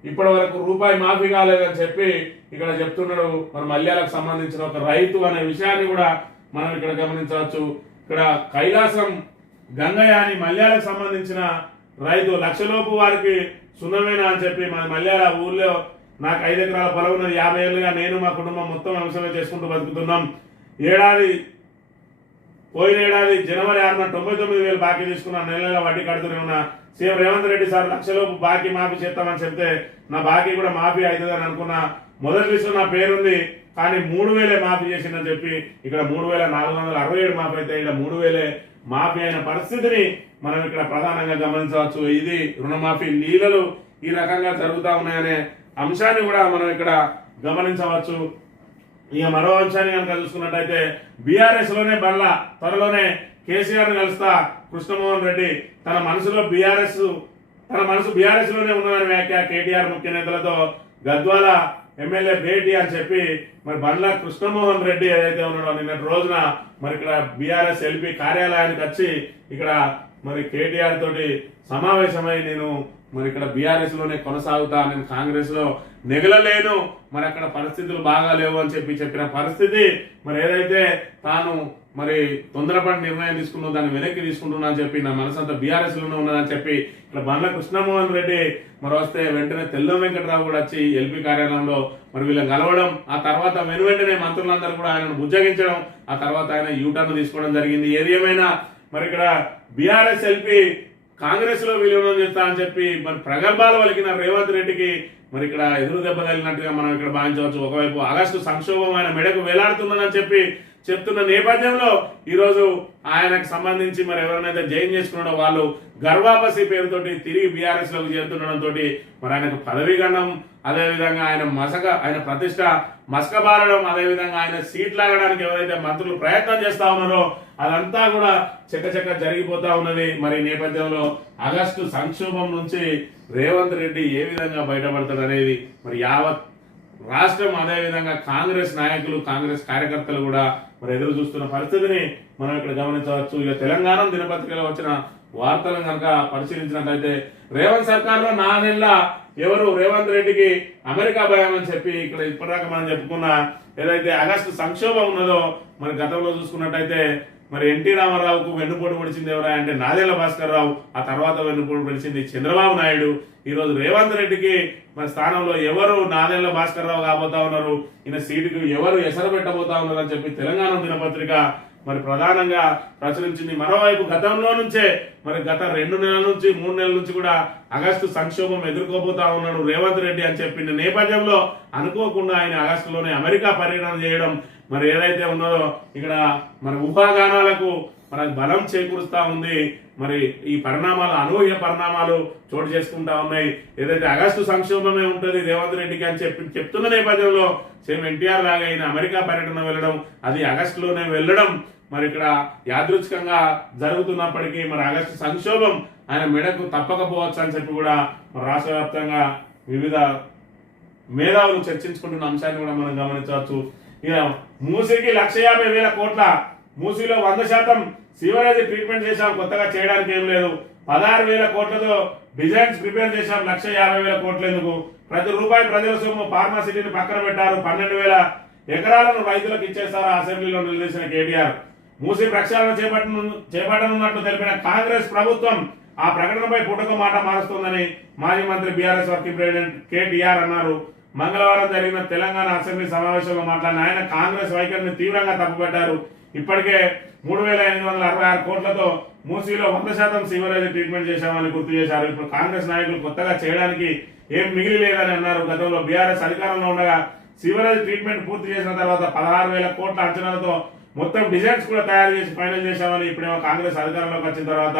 ఇప్పటి వరకు రూపాయి మాఫీ కాలేదని చెప్పి ఇక్కడ చెప్తున్నాడు. మరి మల్యాలకు సంబంధించిన ఒక రైతు అనే విషయాన్ని కూడా మనం ఇక్కడ గమనించవచ్చు. ఇక్కడ కైలాసం గంగయ్య అని మల్యాలకు సంబంధించిన రైతు, లక్షలోపు వారికి సున్నమేనా అని చెప్పి మన మల్యాల ఊర్లో నాకు 5 ఎకరాల పొలం ఉన్నది, 50 ఏళ్ళుగా నేను మా కుటుంబం మొత్తం వ్యవసాయం చేసుకుంటూ బతుకుతున్నాం. పోయిన ఏడాది జనవరి 6న 99,000 బాకీ తీసుకున్నా, నెల వడ్డీ కడుతూనే ఉన్నా. సీఎం రేవంత్ రెడ్డి సార్ లక్షలోపు బాకీ మాఫీ చేస్తామని చెప్తే నా బాకీ కూడా మాఫీ అవుతుందని అనుకున్నా. మొదటి లిస్టు నా పేరుంది కానీ 3,000 మాఫీ చేసిందని చెప్పి ఇక్కడ 3,467 మాఫీ అయితే ఇక్కడ 3,000 మాఫీ అయిన పరిస్థితిని మనం ఇక్కడ ప్రధానంగా గమనించవచ్చు. ఇది రుణమాఫీ లీలలు ఈ రకంగా జరుగుతూ ఉన్నాయనే అంశాన్ని కూడా మనం ఇక్కడ గమనించవచ్చు. ఇక మరో అంశాన్ని కనుక చూసుకున్నట్టయితే బీఆర్ఎస్ లోనే బండ్ల త్వరలోనే కేసీఆర్ కలుస్తా కృష్ణమోహన్ రెడ్డి తన మనసు బీఆర్ఎస్ లోనే ఉన్నదని వ్యాఖ్య. కేటీఆర్ ముఖ్య నేతలతో గద్వాల ఎమ్మెల్యే భేటీ అని చెప్పి మరి బండ్ల కృష్ణమోహన్ రెడ్డి ఏదైతే ఉన్నాడో నిన్నటి రోజున మరి ఇక్కడ బీఆర్ఎస్ ఎల్పీ కార్యాలయానికి వచ్చి ఇక్కడ మరి కేటీఆర్ తోటి సమావేశమై నేను మరి ఇక్కడ బీఆర్ఎస్ లోనే కొనసాగుతా, నేను కాంగ్రెస్ లో నెగలలేను, మరి అక్కడ పరిస్థితులు బాగాలేవు అని చెప్పిన పరిస్థితి మరి ఏదైతే తాను మరి తొందరపడి నిర్ణయం తీసుకున్నా దాన్ని వెనక్కి తీసుకుంటున్నా అని చెప్పి నా మనసంతా బీఆర్ఎస్ లోనే ఉన్నదని చెప్పి ఇక్కడ బండ్ల కృష్ణమోహన్ రెడ్డి మరి వస్తే వెంటనే తెల్లం వెంకటరావు కూడా వచ్చి ఎల్పీ కార్యాలయంలో మరి వీళ్ళని కలవడం, ఆ తర్వాత వెంటనే మంత్రులందరూ కూడా ఆయనను బుజ్జగించడం, ఆ తర్వాత ఆయన యూటర్న్ తీసుకోవడం జరిగింది. ఏది ఏమైనా మరి ఇక్కడ బీఆర్ఎస్ ఎల్పీ కాంగ్రెస్ లో విలీనం చేస్తా అని చెప్పి మరి ప్రగల్భాలు పలికిన రేవంత్ రెడ్డికి మరి ఇక్కడ ఎదురు దెబ్బ తగిలినట్టుగా మనం ఇక్కడ భావించవచ్చు. ఒకవైపు ఆగస్టు సంక్షోభం ఆయన మెడకు వేలాడుతుందని చెప్పి చెప్తున్న నేపథ్యంలో ఈరోజు ఆయనకు సంబంధించి మరి ఎవరినైతే జైన్ చేసుకున్నాడో వాళ్ళు గర్వాపసి పేరుతోటి తిరిగి బీఆర్ఎస్ లోకి చేరుతుండడంతో మరి ఆయనకు పదవీ గండం, అదేవిధంగా ఆయన ప్రతిష్ట మసకబారడం, అదేవిధంగా ఆయన సీట్ లాగడానికి ఎవరైతే మంత్రులు ప్రయత్నం చేస్తా ఉన్నారో అదంతా కూడా చక్క జరిగిపోతా ఉన్నది. మరి నేపథ్యంలో ఆగస్టు సంక్షోభం నుంచి రేవంత్ రెడ్డి ఏ విధంగా బయటపడతాడు అనేది మరి యావత్ రాష్ట్రం, అదేవిధంగా కాంగ్రెస్ నాయకులు, కాంగ్రెస్ కార్యకర్తలు కూడా మరి ఎదురు చూస్తున్న పరిస్థితిని మనం ఇక్కడ గమనించవచ్చు. ఇక తెలంగాణ దినపత్రికలో వచ్చిన వార్తలను కనుక పరిశీలించినట్లయితే రేవంత్ సర్కార్ లో 4 నెలల ఎవరు రేవంత్ రెడ్డికి అమెరికా భయం అని చెప్పి ఇక్కడ ఇప్పటిదాకా మనం చెప్పుకున్న ఏదైతే ఆగస్టు సంక్షోభం ఉన్నదో మరి గతంలో చూసుకున్నట్టయితే మరి ఎన్టీ రామారావుకు వెన్నుపోటు పొడిచింది ఎవరా అంటే నాదెళ్ల భాస్కర్ రావు, ఆ తర్వాత వెన్నుపోటు పొడిచింది చంద్రబాబు నాయుడు. ఈ రోజు రేవంత్ రెడ్డికి మరి స్థానంలో ఎవరు నాదెళ్ల భాస్కర్ రావు కాబోతా ఉన్నారు, ఈయన సీటుకు ఎవరు ఎసరు పెట్టబోతా ఉన్నారు అని చెప్పి తెలంగాణ దినపత్రిక మరి ప్రధానంగా ప్రచురించింది. మరోవైపు గతంలో నుంచే మరి గత 2 నెలల నుంచి 3 నెలల నుంచి కూడా ఆగస్టు సంక్షోభం ఎదుర్కోబోతా ఉన్నాడు రేవంత్ రెడ్డి అని చెప్పిన నేపథ్యంలో అనుకోకుండా ఆయన ఆగస్టులోనే అమెరికా పర్యటన చేయడం మరి ఏదైతే ఉన్నదో ఇక్కడ మరి ఊహాగానాలకు మరి బలం చేకూరుస్తా ఉంది. మరి ఈ పరిణామాలు అనూహ్య పరిణామాలు చోటు చేసుకుంటా ఉన్నాయి. ఏదైతే ఆగస్టు సంక్షోభమే ఉంటుంది రేవంత్ రెడ్డికి అని చెప్తున్న నేపథ్యంలో సేమ్ ఎన్టీఆర్ లాగా ఆయన అమెరికా పర్యటన వెళ్ళడం, అది ఆగస్టులోనే వెళ్ళడం మరి ఇక్కడ యాదృచ్ఛికంగా జరుగుతున్నప్పటికీ మరి ఆగస్టు సంక్షోభం ఆయన మెడకు తప్పకపోవచ్చు అని చెప్పి కూడా రాష్ట్ర వ్యాప్తంగా వివిధ మేధావులు చర్చించుకుంటున్న అంశాన్ని కూడా మనం గమనించవచ్చు. ఇక మూసీకి 150,000 కోట్ల, మూసీలో 100% సీవరేజ్ ట్రీట్మెంట్ చేశాం, కొత్తగా చేయడానికి ఏం లేదు. 16,000 కోట్లతో డిజైన్స్ ప్రిపేర్ చేశాం, 150,000 కోట్లు ఎందుకు? ప్రతి రూపాయి ప్రజల సొమ్ము ఫార్మాసిటీని పక్కన పెట్టారు. 12,000 ఎకరాలను రైతులకు ఇచ్చేస్తారా అసెంబ్లీలో నిలదీసిన కేటీఆర్. మూసీ ప్రక్షాళన చేపట్టనున్నట్లు తెలిపిన కాంగ్రెస్ ప్రభుత్వం ఆ ప్రకటనపై పుటక మాట మారుస్తుందని మాజీ మంత్రి బీఆర్ఎస్ వర్కింగ్ ప్రెసిడెంట్ కేటీఆర్ అన్నారు. మంగళవారం జరిగిన తెలంగాణ అసెంబ్లీ సమావేశంలో మాట్లాడిన ఆయన కాంగ్రెస్ వైఖరిని తీవ్రంగా తప్పుపట్టారు. ఇప్పటికే 3,866 కోట్లతో మూసీలో 100% సీవరేజ్ ట్రీట్మెంట్ చేశామని గుర్తు చేశారు. ఇప్పుడు కాంగ్రెస్ నాయకులు కొత్తగా చేయడానికి ఏం మిగిలి లేదని అన్నారు. గతంలో బీఆర్ఎస్ అధికారంలో ఉండగా సివరేజ్ ట్రీట్మెంట్ పూర్తి చేసిన తర్వాత 16,000 కోట్ల అంచనాలతో మొత్తం డిజైన్స్ కూడా తయారు చేసి ఫైనల్ చేశామని ఇప్పుడేమో కాంగ్రెస్ అధికారంలోకి వచ్చిన తర్వాత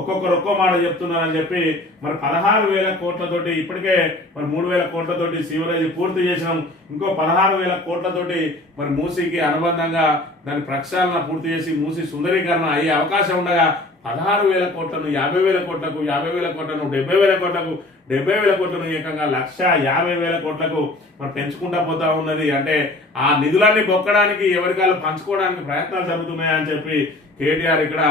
ఒక్కొక్కరు ఒక్కో మాట చెప్తున్నారని చెప్పి మరి 16,000 కోట్లతోటి ఇప్పటికే మరి 3,000 కోట్లతోటి సివరేజ్ పూర్తి చేసినాం. ఇంకో 16,000 కోట్లతోటి మరి మూసీకి అనుబంధంగా దాని ప్రక్షాళన పూర్తి చేసి మూసీ సుందరీకరణ అయ్యే అవకాశం ఉండగా 16,000 కోట్లను 50,000 కోట్లకు, 50,000 కోట్లను 70,000 కోట్లకు, 70,000 కోట్లను ఏకంగా 1,50,000 కోట్లకు మరి పెంచుకుంటా పోతా ఉన్నది. అంటే ఆ నిధులన్నీ బొక్కడానికి ఎవరికాలు పంచుకోవడానికి ప్రయత్నాలు జరుగుతున్నాయని చెప్పి కేటీఆర్ ఇక్కడ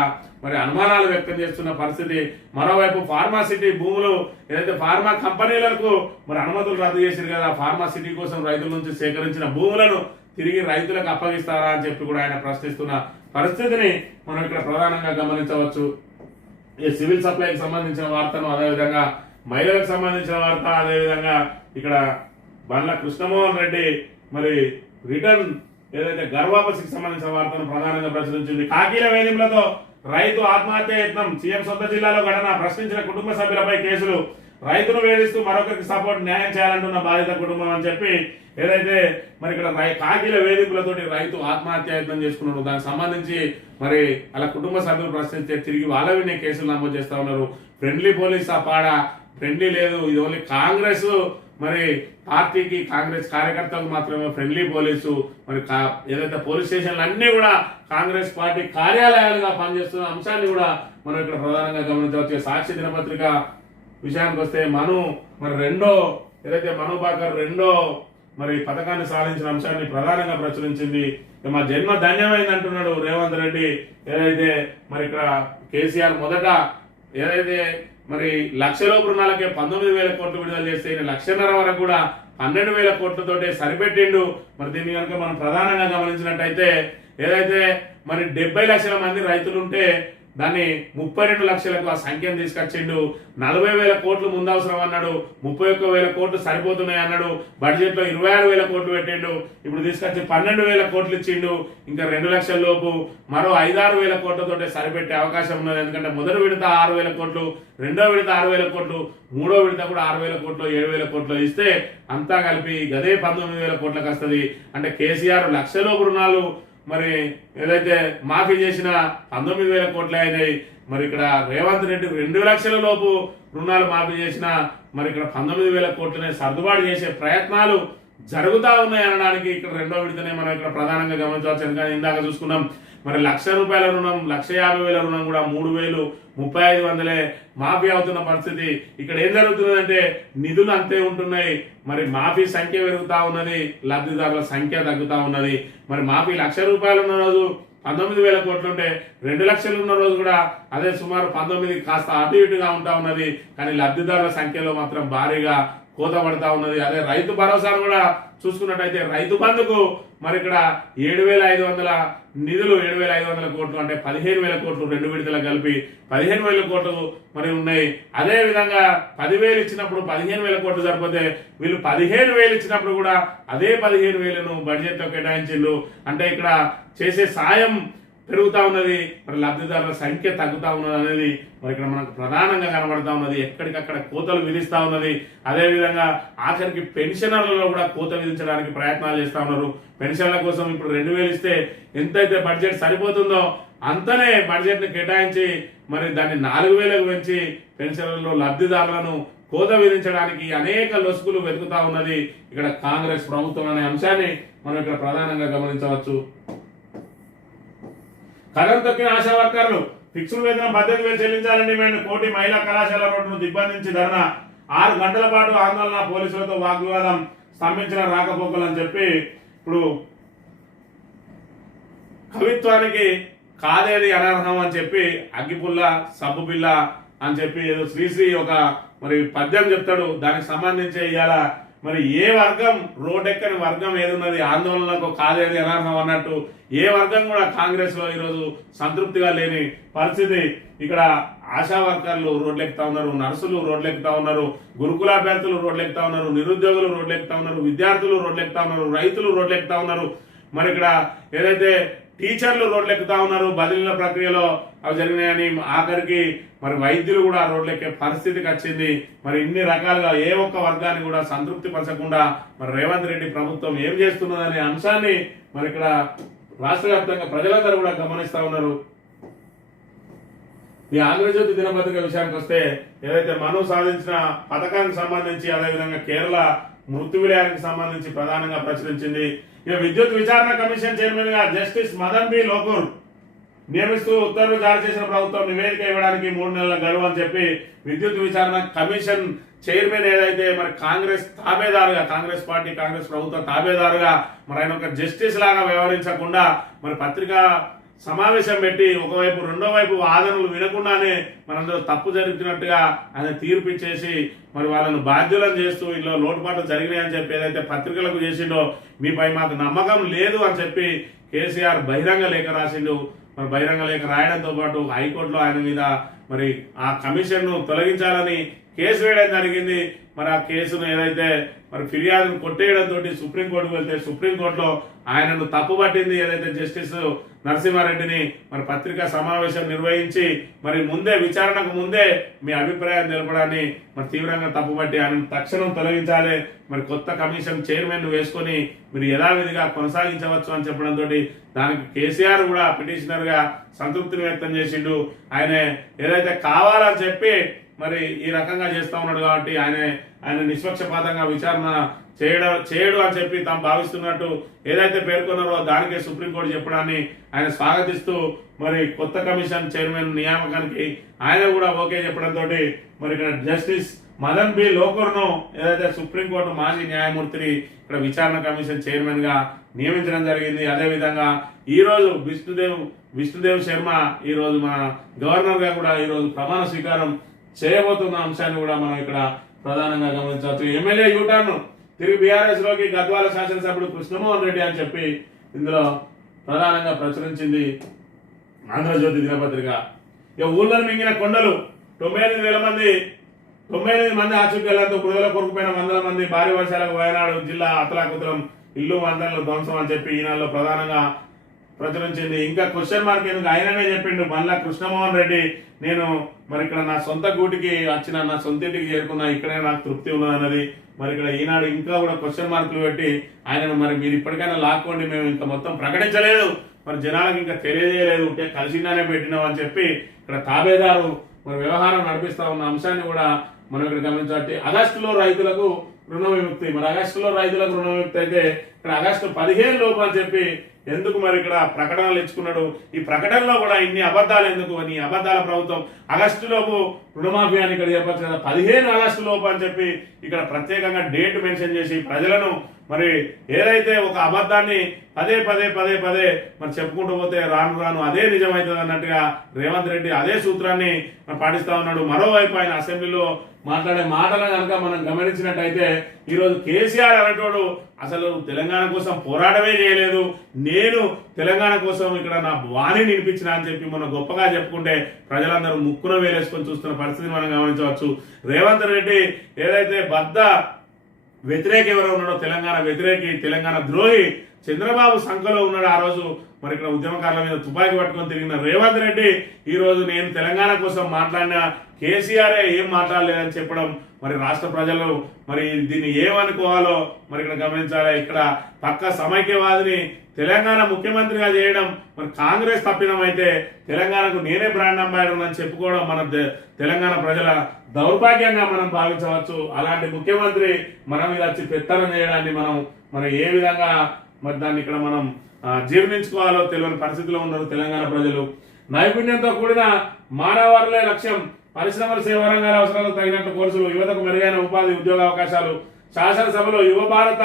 మరి అనుమానాలు వ్యక్తం చేస్తున్న పరిస్థితి. మరోవైపు ఫార్మాసిటీ భూములు ఏదైతే ఫార్మా కంపెనీలకు మరి అనుమతులు రద్దు చేశారు కదా, ఫార్మాసిటీ కోసం రైతుల నుంచి సేకరించిన భూములను తిరిగి రైతులకు అప్పగిస్తారా అని చెప్పి కూడా ఆయన ప్రశ్నిస్తున్న పరిస్థితిని మనం ఇక్కడ ప్రధానంగా గమనించవచ్చు. ఈ సివిల్ సప్లైకి సంబంధించిన వార్తను, అదేవిధంగా మహిళలకు సంబంధించిన వార్త, అదేవిధంగా ఇక్కడ బండ్ల కృష్ణమోహన్ రెడ్డి మరి రిటర్న్ ఏదైతే గర్వాపసికి సంబంధించిన వార్తను ప్రధానంగా ప్రచురించింది. కాకీల వేధింపులతో రైతు ఆత్మహత్య యత్నం, సీఎం సొంత జిల్లాలో ఘటన, ప్రశ్నించిన కుటుంబ సభ్యులపై కేసులు, రైతును వేధిస్తూ మరొకరికి సపోర్ట్, న్యాయం చేయాలంటున్న బాధిత కుటుంబం అని చెప్పి ఏదైతే మరి ఇక్కడ కాకీల వేధింపులతోటి రైతు ఆత్మహత్య యత్నం చేసుకున్నారు. దానికి సంబంధించి మరి అలా కుటుంబ సభ్యులు ప్రశ్నిస్తే తిరిగి వాళ్ళ వినే కేసులు నమోదు చేస్తా ఉన్నారు. ఫ్రెండ్లీ పోలీస్ ఆ పాడ ఫ్రెండ్లీ లేదు, ఇది ఓన్లీ కాంగ్రెస్ మరి పార్టీకి, కాంగ్రెస్ కార్యకర్తలకు మాత్రమే ఫ్రెండ్లీ పోలీసు. మరి ఏదైతే పోలీస్ స్టేషన్లు అన్ని కూడా కాంగ్రెస్ పార్టీ కార్యాలయాలుగా పనిచేస్తున్న అంశాన్ని కూడా మనం ఇక్కడ ప్రధానంగా గమనించవచ్చు. సాక్షి దినపత్రిక విషయానికి వస్తే మరి ఏదైతే మను బాకర్ మరి పథకాన్ని సాధించిన అంశాన్ని ప్రధానంగా ప్రచురించింది. మా జన్మ ధన్యమైంది అంటున్నాడు రేవంత్ రెడ్డి. ఏదైతే మరి ఇక్కడ కేసీఆర్ మొదట ఏదైతే మరి 1,00,000 రుణాలకే 19,000 కోట్లు విడుదల చేస్తే 1,50,000 వరకు కూడా 12,000 కోట్లతోటే సరిపెట్టిండు. మరి దీన్ని కనుక మనం ప్రధానంగా గమనించినట్టయితే ఏదైతే మరి 70 లక్షల మంది రైతులుంటే దాన్ని 32 లక్షలకు ఆ సంఖ్యను తీసుకొచ్చిండు. 40,000 కోట్లు ముందవసరం అన్నాడు, 31,000 కోట్లు సరిపోతున్నాయి అన్నాడు. బడ్జెట్ లో 26,000 కోట్లు పెట్టిండు. ఇప్పుడు తీసుకొచ్చి 12,000 కోట్లు ఇచ్చిండు. ఇంకా 2 లక్షల లోపు మరో 5-6,000 కోట్లతోటే సరిపెట్టే అవకాశం ఉన్నది. ఎందుకంటే మొదటి విడత 6,000 కోట్లు, రెండో విడత 6,000 కోట్లు, మూడో విడత కూడా 6,000 కోట్లు, 7,000 కోట్లు ఇస్తే అంతా కలిపి గదే 19,000 కోట్లకు వస్తుంది. అంటే కేసీఆర్ 1,00,000 లోపు రుణాలు మరి ఏదైతే మాఫీ చేసిన 19,000 కోట్లు అయినాయి. మరి ఇక్కడ రేవంత్ రెడ్డి 2 లక్షల లోపు రుణాలు మాఫీ చేసిన మరి ఇక్కడ 19,000 కోట్లనే సర్దుబాటు చేసే ప్రయత్నాలు జరుగుతూ ఉన్నాయి అనడానికి ఇక్కడ రెండో విడతనే మనం ఇక్కడ ప్రధానంగా గమనించవచ్చు. ఎందుకంటే ఇందాక చూసుకున్నాం మరి 1,00,000 రూపాయల రుణం, 1,50,000 రుణం కూడా 3,000, 3,500 మాఫీ అవుతున్న పరిస్థితి. ఇక్కడ ఏం జరుగుతున్నదంటే నిధులు అంతే ఉంటున్నాయి, మరి మాఫీ సంఖ్య పెరుగుతా ఉన్నది, లబ్ధిదారుల సంఖ్య తగ్గుతా ఉన్నది. మరి మాఫీ 1,00,000 రూపాయలు ఉన్న రోజు 19,000 కోట్లు ఉంటే 2 లక్షలు ఉన్న రోజు కూడా అదే సుమారు 19 కాస్త అటు ఇటుగా ఉంటా ఉన్నది. కానీ లబ్ధిదారుల సంఖ్యలో మాత్రం భారీగా కోత పడతా ఉన్నది. అదే రైతు భరోసాను కూడా చూసుకున్నట్టయితే రైతు బంధుకు మరి ఇక్కడ 7,500 నిధులు, 7,500 కోట్లు అంటే 15,000 కోట్లు 2 విడతలకు కలిపి 15,000 కోట్లు మరి ఉన్నాయి. అదే విధంగా 10,000 ఇచ్చినప్పుడు 15,000 కోట్లు సరిపోతే వీళ్ళు 15,000 ఇచ్చినప్పుడు కూడా అదే 15,000ను బడ్జెట్ లో కేటాయించిండ్రు. అంటే ఇక్కడ చేసే సాయం పెరుగుతా ఉన్నది, మరి లబ్ధిదారుల సంఖ్య తగ్గుతా ఉన్నది అనేది మరి ఇక్కడ మనకు ప్రధానంగా కనబడతా ఉన్నది. ఎక్కడికక్కడ కోతలు విధిస్తా ఉన్నది. అదేవిధంగా ఆఖరికి పెన్షనర్లలో కూడా కోత విధించడానికి ప్రయత్నాలు చేస్తా ఉన్నారు. పెన్షన్ల కోసం ఇప్పుడు 2,000 ఇస్తే ఎంతైతే బడ్జెట్ సరిపోతుందో అంతనే బడ్జెట్ ని కేటాయించి మరి దాన్ని 4,000కు పెంచి పెన్షన్లలో లబ్ధిదారులను కోత విధించడానికి అనేక లొసుగులు వెతుకుతా ఉన్నది ఇక్కడ కాంగ్రెస్ ప్రభుత్వం అనే అంశాన్ని మనం ఇక్కడ ప్రధానంగా గమనించవచ్చు. కథం తొక్కిన ఆశా వర్కర్లు ఫిక్స్డ్ వేతనం 18,000 చెల్లించాలని డిమాండ్. కోటి మహిళా కళాశాల రోడ్డును దిగ్బంధించి ధర్నా, 6 గంటల పాటు ఆందోళన, పోలీసులతో వాగ్వివాదం, స్తంభించిన రాకపోకలు అని చెప్పి ఇప్పుడు కవిత్వానికి కాదేది అనర్హం అని చెప్పి అగ్గిపుల్ల సబ్బు పిల్ల అని చెప్పి ఏదో శ్రీశ్రీ ఒక మరి పద్యం చెప్తాడు. దానికి సంబంధించి ఇవాళ మరి ఏ వర్గం రోడ్డెక్కని వర్గం ఏదున్నది ఆందోళనకు కాదేది అనర్హం అన్నట్టు ఏ వర్గం కూడా కాంగ్రెస్ లో ఈరోజు సంతృప్తిగా లేని పరిస్థితి. ఇక్కడ ఆశా వర్కర్లు రోడ్లెక్కుతా ఉన్నారు, నర్సులు రోడ్లెక్కుతా ఉన్నారు, గురుకులాభ్యర్థులు రోడ్లెక్కుతా ఉన్నారు, నిరుద్యోగులు రోడ్లెక్కుతా ఉన్నారు, విద్యార్థులు రోడ్లెక్కుతా ఉన్నారు, రైతులు రోడ్లెక్కుతా ఉన్నారు. మరి ఇక్కడ ఏదైతే టీచర్లు రోడ్లు ఎక్కుతా ఉన్నారు, బదిలీల ప్రక్రియలో అవి జరిగినాయని. ఆఖరికి మరి వైద్యులు కూడా రోడ్లు ఎక్కే పరిస్థితికి వచ్చింది. మరి ఇన్ని రకాలుగా ఏ ఒక్క వర్గాన్ని కూడా సంతృప్తి పరచకుండా మరి రేవంత్ రెడ్డి ప్రభుత్వం ఏం చేస్తున్నదనే అంశాన్ని మరి ఇక్కడ రాష్ట్ర వ్యాప్తంగా ప్రజలందరూ కూడా గమనిస్తా ఉన్నారు. ఈ ఆంధ్రజ్యోతి దినపత్రిక విషయానికి వస్తే ఏదైతే మను సాధించిన పథకానికి సంబంధించి, అదేవిధంగా కేరళ మృत्यు విలయానికి సంబంధించి ప్రధానంగా ప్రచురించింది. ఇక విద్యుత్ విచారణ కమిషన్ చైర్మన్ గా జస్టిస్ మదన్ బి లోకూర్ నియమిస్తూ ఉత్తర్వులు జారీ చేసిన ప్రభుత్వం నివేదిక ఇవ్వడానికి 3 నెలల గడువు అని చెప్పి విద్యుత్ విచారణ కమిషన్ చైర్మన్ ఏదైతే మరి కాంగ్రెస్ తాబేదారుగా, కాంగ్రెస్ పార్టీ కాంగ్రెస్ ప్రభుత్వ తాబేదారుగా మరి ఆయన ఒక జస్టిస్ లాగా వ్యవహరించకుండా మరి పత్రికా సమావేశం పెట్టి ఒకవైపు రెండో వైపు వాదనలు వినకుండానే మనందరూ తప్పు జరుగుతున్నట్టుగా ఆయన తీర్పు ఇచ్చేసి మరి వాళ్ళను బాధ్యులను చేస్తూ ఇందులో లోటుపాట్లు జరిగినాయని చెప్పి ఏదైతే పత్రికలకు చేసిండో, మీపై మాకు నమ్మకం లేదు అని చెప్పి కేసీఆర్ బహిరంగ లేఖ రాసిండు. మరి బహిరంగ లేఖ రాయడంతో పాటు హైకోర్టులో ఆయన మీద మరి ఆ కమిషన్ను తొలగించాలని కేసు వేయడం జరిగింది. మరి ఆ కేసును ఏదైతే మరి ఫిర్యాదును కొట్టేయడంతో సుప్రీంకోర్టుకు వెళ్తే సుప్రీంకోర్టులో ఆయనను తప్పుపట్టింది. ఏదైతే జస్టిస్ నరసింహారెడ్డిని మరి పత్రికా సమావేశం నిర్వహించి మరి ముందే విచారణకు ముందే మీ అభిప్రాయం తెలపడాన్ని మరి తీవ్రంగా తప్పుపట్టి ఆయనను తక్షణం తొలగించాలి, మరి కొత్త కమిషన్ చైర్మన్ వేసుకొని మీరు యథావిధిగా కొనసాగించవచ్చు అని చెప్పడంతో దానికి కేసీఆర్ కూడా పిటిషనర్ గా సంతృప్తిని వ్యక్తం చేసిండు. ఆయన ఏదైతే కావాలని చెప్పి మరి ఈ రకంగా చేస్తా ఉన్నాడు కాబట్టి ఆయన నిష్పక్షపాతంగా విచారణ చేయడు అని చెప్పి తాము భావిస్తున్నట్టు ఏదైతే పేర్కొన్నారో దానికే సుప్రీంకోర్టు చెప్పడాన్ని ఆయన స్వాగతిస్తూ మరి కొత్త కమిషన్ చైర్మన్ నియామకానికి ఆయన కూడా ఓకే చెప్పడంతో మరి ఇక్కడ జస్టిస్ మదన్ బి లోకూర్ను ఏదైతే సుప్రీంకోర్టు మాజీ న్యాయమూర్తిని ఇక్కడ విచారణ కమిషన్ చైర్మన్ గా నియమించడం జరిగింది. అదేవిధంగా ఈ రోజు విష్ణుదేవ్ శర్మ ఈ రోజు మన గవర్నర్ గా కూడా ఈ రోజు ప్రమాణ స్వీకారం చేయబోతున్న అంశాన్ని కూడా మనం ఇక్కడ ప్రధానంగా గమనించవచ్చు. ఎమ్మెల్యే యూటర్న్ తిరిగి బీఆర్ఎస్ లోకి గద్వాల శాసనసభ్యుడు కృష్ణమోహన్ రెడ్డి అని చెప్పి ఇందులో ప్రధానంగా ప్రచురించింది ఆంధ్రజ్యోతి దినపత్రిక. ఇక ఊళ్ళను మింగిన కొండలు 98 మంది ఆచూకీలతో బురదలో కొరుకుపోయిన 100 మంది, భారీ వర్షాలకు వయనాడు జిల్లా అతలాకుతలం, ఇల్లు వందల ధ్వంసం అని చెప్పి ఈనాడులో ప్రధానంగా ప్రచురించింది. ఇంకా క్వశ్చన్ మార్క్ ఎందుకు ఆయననే చెప్పిండు మళ్ళా కృష్ణమోహన్ రెడ్డి, నేను మరి ఇక్కడ నా సొంత గూటికి వచ్చిన, నా సొంత ఇంటికి చేరుకున్నా, ఇక్కడే నాకు తృప్తి ఉన్నదన్నది. మరి ఇక్కడ ఈనాడు ఇంకా కూడా క్వశ్చన్ మార్కులు పెట్టి ఆయనను మరి మీరు ఇప్పటికైనా లాక్కోండి, మేము ఇంకా మొత్తం ప్రకటించలేదు, మరి జనాలకు ఇంకా తెలియజేయలేదు, ఉంటే కలిసిందానే పెట్టినాం అని చెప్పి ఇక్కడ తాబేదారు మరి వ్యవహారం నడిపిస్తా ఉన్న అంశాన్ని కూడా మనం ఇక్కడ గమనించాలి. ఆగస్టులో రైతులకు రుణ విముక్తి, మరి ఆగస్టులో రైతులకు రుణ విముక్తి అయితే ఇక్కడ ఆగస్టు 15 లోపు అని చెప్పి ఎందుకు మరి ఇక్కడ ప్రకటనలు ఇచ్చుకున్నాడు? ఈ ప్రకటనలో కూడా ఇన్ని అబద్ధాలు ఎందుకు అని, అబద్ధాల ప్రభుత్వం ఆగస్టు లోపు రుణమాఫీ అని ఇక్కడ చెప్పచ్చు కదా, 15 ఆగస్టు లోపు అని చెప్పి ఇక్కడ ప్రత్యేకంగా డేట్ మెన్షన్ చేసి ప్రజలను మరి ఏదైతే ఒక అబద్ధాన్ని పదే మరి చెప్పుకుంటూ పోతే రాను రాను అదే నిజమవుతుంది అన్నట్టుగా రేవంత్ రెడ్డి అదే సూత్రాన్ని పాటిస్తా ఉన్నాడు. మరోవైపు ఆయన అసెంబ్లీలో మాట్లాడే మాటలను కనుక మనం గమనించినట్టయితే ఈరోజు కేసీఆర్ అనేటోడు అసలు తెలంగాణ కోసం పోరాటమే చేయలేదు, నేను తెలంగాణ కోసం ఇక్కడ నా వాణి నినిపించిన అని చెప్పి మనం గొప్పగా చెప్పుకుంటే ప్రజలందరూ ముక్కున వేలేసుకొని చూస్తున్న పరిస్థితిని మనం గమనించవచ్చు. రేవంత్ రెడ్డి ఏదైతే బద్ద వ్యతిరేక ఎవరో ఉన్నాడో, తెలంగాణ వ్యతిరేకి, తెలంగాణ ద్రోహి చంద్రబాబు సంఖలో ఉన్నాడు. ఆ రోజు మరి ఇక్కడ ఉద్యమకారుల మీద తుపాకీ పట్టుకొని తిరిగిన రేవంత్ రెడ్డి ఈ రోజు నేను తెలంగాణ కోసం మాట్లాడిన కేసీఆర్ ఏం మాట్లాడలేదని చెప్పడం మరి రాష్ట్ర ప్రజలు మరి దీన్ని ఏమనుకోవాలో మరి ఇక్కడ గమనించాలి. ఇక్కడ పక్క సమైక్యవాదిని తెలంగాణ ముఖ్యమంత్రిగా చేయడం మరి కాంగ్రెస్ తప్పిదం అయితే తెలంగాణకు నేనే బ్రాండ్ అంబాసిడర్ అని చెప్పుకోవడం మన తెలంగాణ ప్రజల దౌర్భాగ్యంగా మనం భావించవచ్చు. అలాంటి ముఖ్యమంత్రి మన మీద వచ్చి పెత్తనం చేయడాన్ని మనం ఏ విధంగా మరి దాన్ని ఇక్కడ మనం జీర్ణించుకోవాలో తెలియని పరిస్థితిలో ఉన్నారు తెలంగాణ ప్రజలు. నైపుణ్యంతో కూడిన మానవ వనరులే లక్ష్యం, పరిశ్రమల సేవా రంగాల అవసరాలకు తగినట్టు కోర్సులు, యువతకు మెరుగైన ఉపాధి ఉద్యోగ అవకాశాలు. శాసనసభలో యువ భారత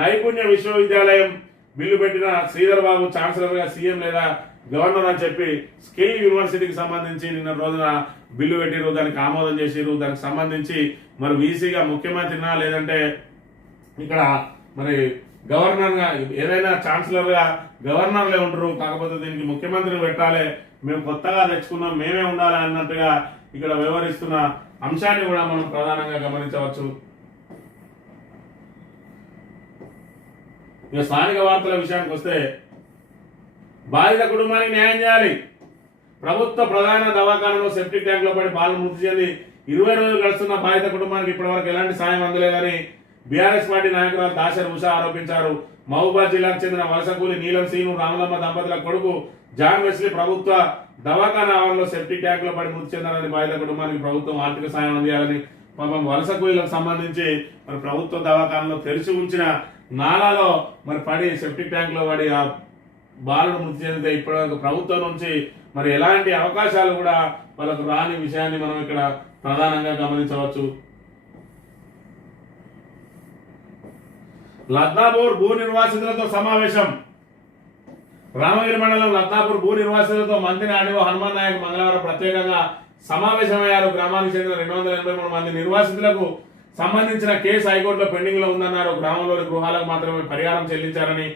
నైపుణ్య విశ్వవిద్యాలయం బిల్లు పెట్టిన శ్రీధర్ బాబు ఛాన్సలర్ గా సీఎం లేదా గవర్నర్ అని చెప్పి స్కిల్ యూనివర్సిటీకి సంబంధించి నిన్న రోజున బిల్లు పెట్టిరు, దానికి ఆమోదం చేసిరు. దానికి సంబంధించి మరి వీసీగా ముఖ్యమంత్రినా లేదంటే ఇక్కడ మరి గవర్నర్ గా ఏదైనా ఛాన్సలర్ గా గవర్నర్లే ఉంటారు, కాకపోతే దీనికి ముఖ్యమంత్రిని పెట్టాలి, మేము కొత్తగా తెచ్చుకున్నాం, మేమే ఉండాలి అన్నట్టుగా ఇక్కడ వ్యవహరిస్తున్న అంశాన్ని కూడా మనం ప్రధానంగా గమనించవచ్చు. ఇక స్థానిక వార్తల విషయానికి వస్తే బాధిత కుటుంబానికి న్యాయం చేయాలి. ప్రభుత్వ ప్రధాన దవాఖానలో సెప్టిక్ ట్యాంక్ లో పడి బాలు మృతి చెంది 20 రోజులు గడుస్తున్న బాధిత కుటుంబానికి ఇప్పటివరకు ఎలాంటి సాయం అందలేదని బీఆర్ఎస్ పార్టీ నాయకురాలు దాసరి ఉషా ఆరోపించారు. మహబూబాద్ జిల్లాకు చెందిన వలస కూలి నీలం సీను రామలమ్మ దంపతుల కొడుకు జాన్ వెస్లీ ప్రభుత్వ దవాఖానా ఆవరణలో సెప్టిక్ ట్యాంక్ లో పడి మృతి చెందాలని బాధిత కుటుంబానికి ప్రభుత్వం ఆర్థిక సాయం అందించాలని పాపం వలస కూలీలకు సంబంధించి మరి ప్రభుత్వ దవాఖానలో తెరిచి ఉంచిన నాలాలో మరి పడి సెప్టిక్ ట్యాంక్ లో పడి ఆ బాలుడు మృతి చెందితే ఇప్పటివరకు ప్రభుత్వం నుంచి మరి ఎలాంటి అవకాశాలు కూడా వాళ్ళకు రాని విషయాన్ని మనం ఇక్కడ ప్రధానంగా గమనించవచ్చు. లద్నాపూర్ భూ నిర్వాసితులతో సమావేశం. రామగిరి మండలం లద్నాపూర్ భూ నిర్వాసితులతో మంత్రి ఆడిఓ హనుమాన్ నాయక్ మంగళవారం ప్రత్యేకంగా సమావేశమయ్యారు. గ్రామానికి చెందిన 283 మంది నిర్వాసితులకు సంబంధించిన కేసు హైకోర్టులో పెండింగ్ లో ఉందన్నారు. గ్రామంలోని గృహాలకు మాత్రమే పరిహారం చెల్లించారని,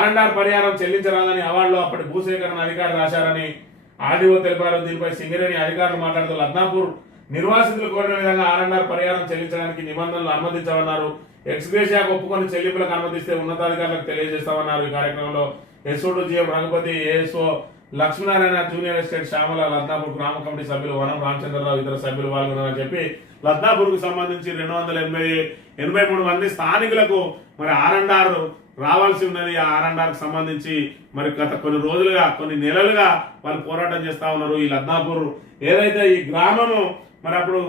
R&R పరిహారం చెల్లించరాదని అవార్డులో అప్పటి భూసేకరణ అధికారి రాశారని ఆర్డీఓ తెలిపారు. దీనిపై సింగరేణి అధికారులు మాట్లాడుతూ లద్నాపూర్ నిర్వాసితులు కోరిన విధంగా R&R పరిహారం చెల్లించడానికి నిబంధనలు అనుమతించామన్నారు. ఎక్స్గ్రేషియాకు ఒప్పుకొని చెల్లింపులకు అనుమతిస్తే ఉన్నతాధికారులకు తెలియజేస్తామన్నారు. ఈ కార్యక్రమంలో SO GM Raghupathi, ASO Lakshminarayana, junior estate Shyamala, Ladnapur గ్రామ కమిటీ సభ్యులు వనం రామచంద్రరావు ఇతర సభ్యులు పాల్గొన్నారని చెప్పి లద్నాపూర్ కు సంబంధించి 283 మంది స్థానికులకు మరి R&R రావాల్సి ఉన్నది. ఆ R&R కు సంబంధించి మరి గత కొన్ని రోజులుగా కొన్ని నెలలుగా వాళ్ళు పోరాటం చేస్తా ఉన్నారు. ఈ లద్నాపూర్ ఏదైతే ఈ గ్రామము మరి అప్పుడు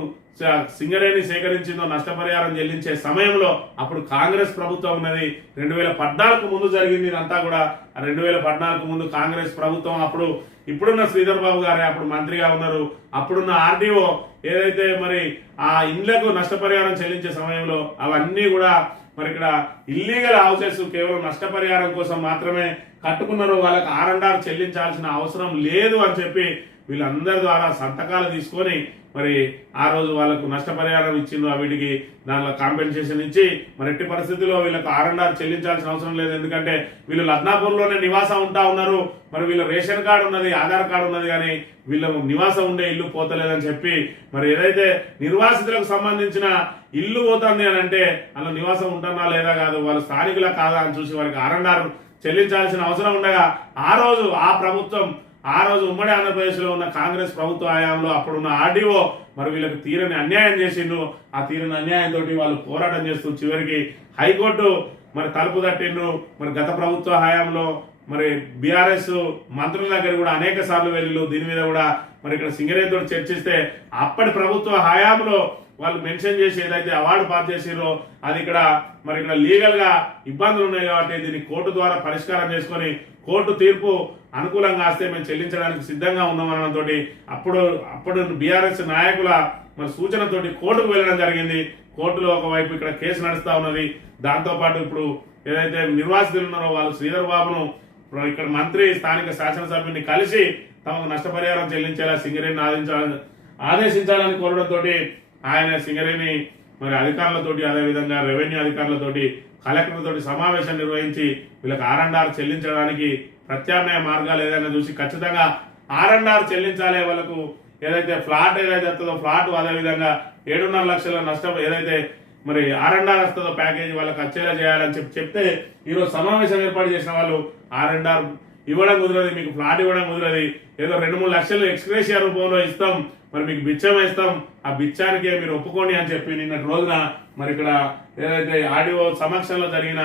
సింగరేణి సేకరించిందో నష్టపరిహారం చెల్లించే సమయంలో అప్పుడు కాంగ్రెస్ ప్రభుత్వం ఉన్నది. 2014 ముందు జరిగింది ఇదంతా కూడా. 2014 ముందు కాంగ్రెస్ ప్రభుత్వం అప్పుడు ఇప్పుడున్న శ్రీధర్ బాబు గారే అప్పుడు మంత్రిగా ఉన్నారు. అప్పుడున్న ఆర్డీఓ ఏదైతే మరి ఆ ఇండ్లకు నష్టపరిహారం చెల్లించే సమయంలో అవన్నీ కూడా మరి ఇక్కడ ఇల్లీగల్ హౌసెస్ కేవలం నష్టపరిహారం కోసం మాత్రమే కట్టుకున్నారు. వాళ్ళకి R&R చెల్లించాల్సిన అవసరం లేదు అని చెప్పి వీళ్ళందరి ద్వారా సంతకాలు తీసుకొని మరి ఆ రోజు వాళ్ళకు నష్టపరిహారం ఇచ్చిండ్రు. వీటికి దానిలో కాంపెన్సేషన్ ఇచ్చి మరి ఎట్టి పరిస్థితుల్లో వీళ్ళకు R&R చెల్లించాల్సిన అవసరం లేదు. ఎందుకంటే వీళ్ళు లద్నాపూర్లోనే నివాసం ఉంటా ఉన్నారు. మరి వీళ్ళ రేషన్ కార్డు ఉన్నది, ఆధార్ కార్డు ఉన్నది, కానీ వీళ్ళకు నివాసం ఉండే ఇల్లు పోతలేదని చెప్పి మరి ఏదైతే నిర్వాసితులకు సంబంధించిన ఇల్లు పోతుంది అని అంటే అలా నివాసం ఉంటున్నా లేదా కాదు, వాళ్ళు స్థానికులా కాదా అని చూసి వారికి R&R చెల్లించాల్సిన అవసరం ఉండగా ఆ రోజు ఉమ్మడి ఆంధ్రప్రదేశ్ లో ఉన్న కాంగ్రెస్ ప్రభుత్వ హయాంలో అప్పుడున్న ఆర్డీఓ మరి వీళ్ళకి తీరని అన్యాయం చేసిండ్రు. ఆ తీరని అన్యాయంతో వాళ్ళు పోరాటం చేస్తూ చివరికి హైకోర్టు మరి తలుపు తట్టిండ్రు. మరి గత ప్రభుత్వ హయాంలో మరి బీఆర్ఎస్ మంత్రుల దగ్గర కూడా అనేక సార్లు వెళ్ళిళ్ళు. దీని మీద కూడా మరి ఇక్కడ సింగరేణితో చర్చిస్తే అప్పటి ప్రభుత్వ హయాంలో వాళ్ళు మెన్షన్ చేసి ఏదైతే అవార్డు పాస్ చేసిరో అది ఇక్కడ మరి ఇక్కడ లీగల్ గా ఇబ్బందులు ఉన్నాయి కాబట్టి దీన్ని కోర్టు ద్వారా పరిష్కారం చేసుకొని కోర్టు తీర్పు అనుకూలంగా వస్తే మేము చెల్లించడానికి సిద్ధంగా ఉన్నామనడంతో అప్పుడు బీఆర్ఎస్ నాయకుల మరి సూచనతోటి కోర్టుకు వెళ్ళడం జరిగింది. కోర్టులో ఒకవైపు ఇక్కడ కేసు నడుస్తా ఉన్నది. దాంతో పాటు ఇప్పుడు ఏదైతే నిర్వాసితులు ఉన్నారో వాళ్ళు శ్రీధర్ బాబును ఇక్కడ మంత్రి స్థానిక శాసనసభ్యుని కలిసి తమకు నష్టపరిహారం చెల్లించేలా సింగరేణిని ఆదేశించాలని కోరడంతో ఆయన సింగరేణి మరి అధికారులతోటి అదేవిధంగా రెవెన్యూ అధికారులతోటి కలెక్టర్లతోటి సమావేశం నిర్వహించి వీళ్ళకి R&R చెల్లించడానికి ప్రత్యామ్నాయ మార్గాలు ఏదైనా చూసి ఖచ్చితంగా R&R చెల్లించాలి. వాళ్ళకు ఏదైతే ఫ్లాట్ ఏదైతే వస్తుందో ఫ్లాట్ అదేవిధంగా 7.5 లక్షల నష్టం ఏదైతే మరి R&R వస్తుందో ప్యాకేజీ వాళ్ళకి వచ్చేలా చేయాలని చెప్తే ఈరోజు సమావేశం ఏర్పాటు చేసిన వాళ్ళు R&R ఇవ్వడం కుదరదు, మీకు ఫ్లాట్ ఇవ్వడం కుదరదు, ఏదో 2-3 లక్షలు ఎక్స్గ్రేషియా రూపంలో ఇస్తాం, మరి మీకు బిచ్చం ఇస్తాం, ఆ బిచ్చానికే మీరు ఒప్పుకోండి అని చెప్పి నిన్నటి రోజున మరి ఇక్కడ ఏదైతే ఆర్డీఓ సమక్షంలో జరిగిన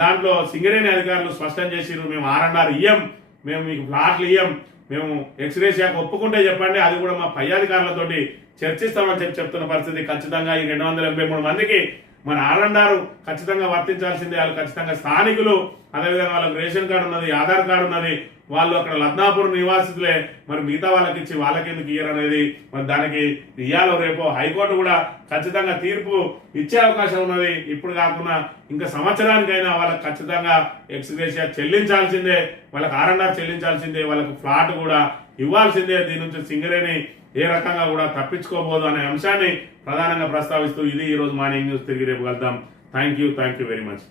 దాంట్లో సింగరేణి అధికారులు స్పష్టం చేసిరు, మేము R&R ఇయ్యం, మేము మీకు ఫ్లాట్లు ఇయ్యం, మేము ఎక్స్గ్రేషియాకు ఒప్పుకుంటే చెప్పండి, అది కూడా మా పై అధికారులతోటి చర్చిస్తామని చెప్తున్న పరిస్థితి. ఖచ్చితంగా ఈ 283 మందికి మన R&R ఖచ్చితంగా వర్తించాల్సిందే. వాళ్ళు ఖచ్చితంగా స్థానికులు, అదేవిధంగా వాళ్ళకి రేషన్ కార్డు ఉన్నది, ఆధార్ కార్డు ఉన్నది, వాళ్ళు అక్కడ లద్నాపూర్ నివాసితులే, మరి మిగతా వాళ్ళకి ఇచ్చి వాళ్ళకెందుకు ఇయ్యరు అనేది మరి దానికి ఇయ్యాలో రేపో హైకోర్టు కూడా ఖచ్చితంగా తీర్పు ఇచ్చే అవకాశం ఉన్నది. ఇప్పుడు కాకుండా ఇంకా సంవత్సరానికైనా వాళ్ళకి ఖచ్చితంగా ఎక్స్గ్రేషియా చెల్లించాల్సిందే, వాళ్ళకి R&R చెల్లించాల్సిందే, వాళ్ళకు ఫ్లాట్ కూడా ఇవ్వాల్సిందే. దీని నుంచి సింగరేణి ఏ రకంగా కూడా తప్పించుకోబోదు అనే అంశాన్ని ప్రధానంగా ప్రస్తావిస్తూ ఇది ఈ రోజు మార్నింగ్ న్యూస్. తిరిగి రేపు కలుద్దాం. Thank you very much.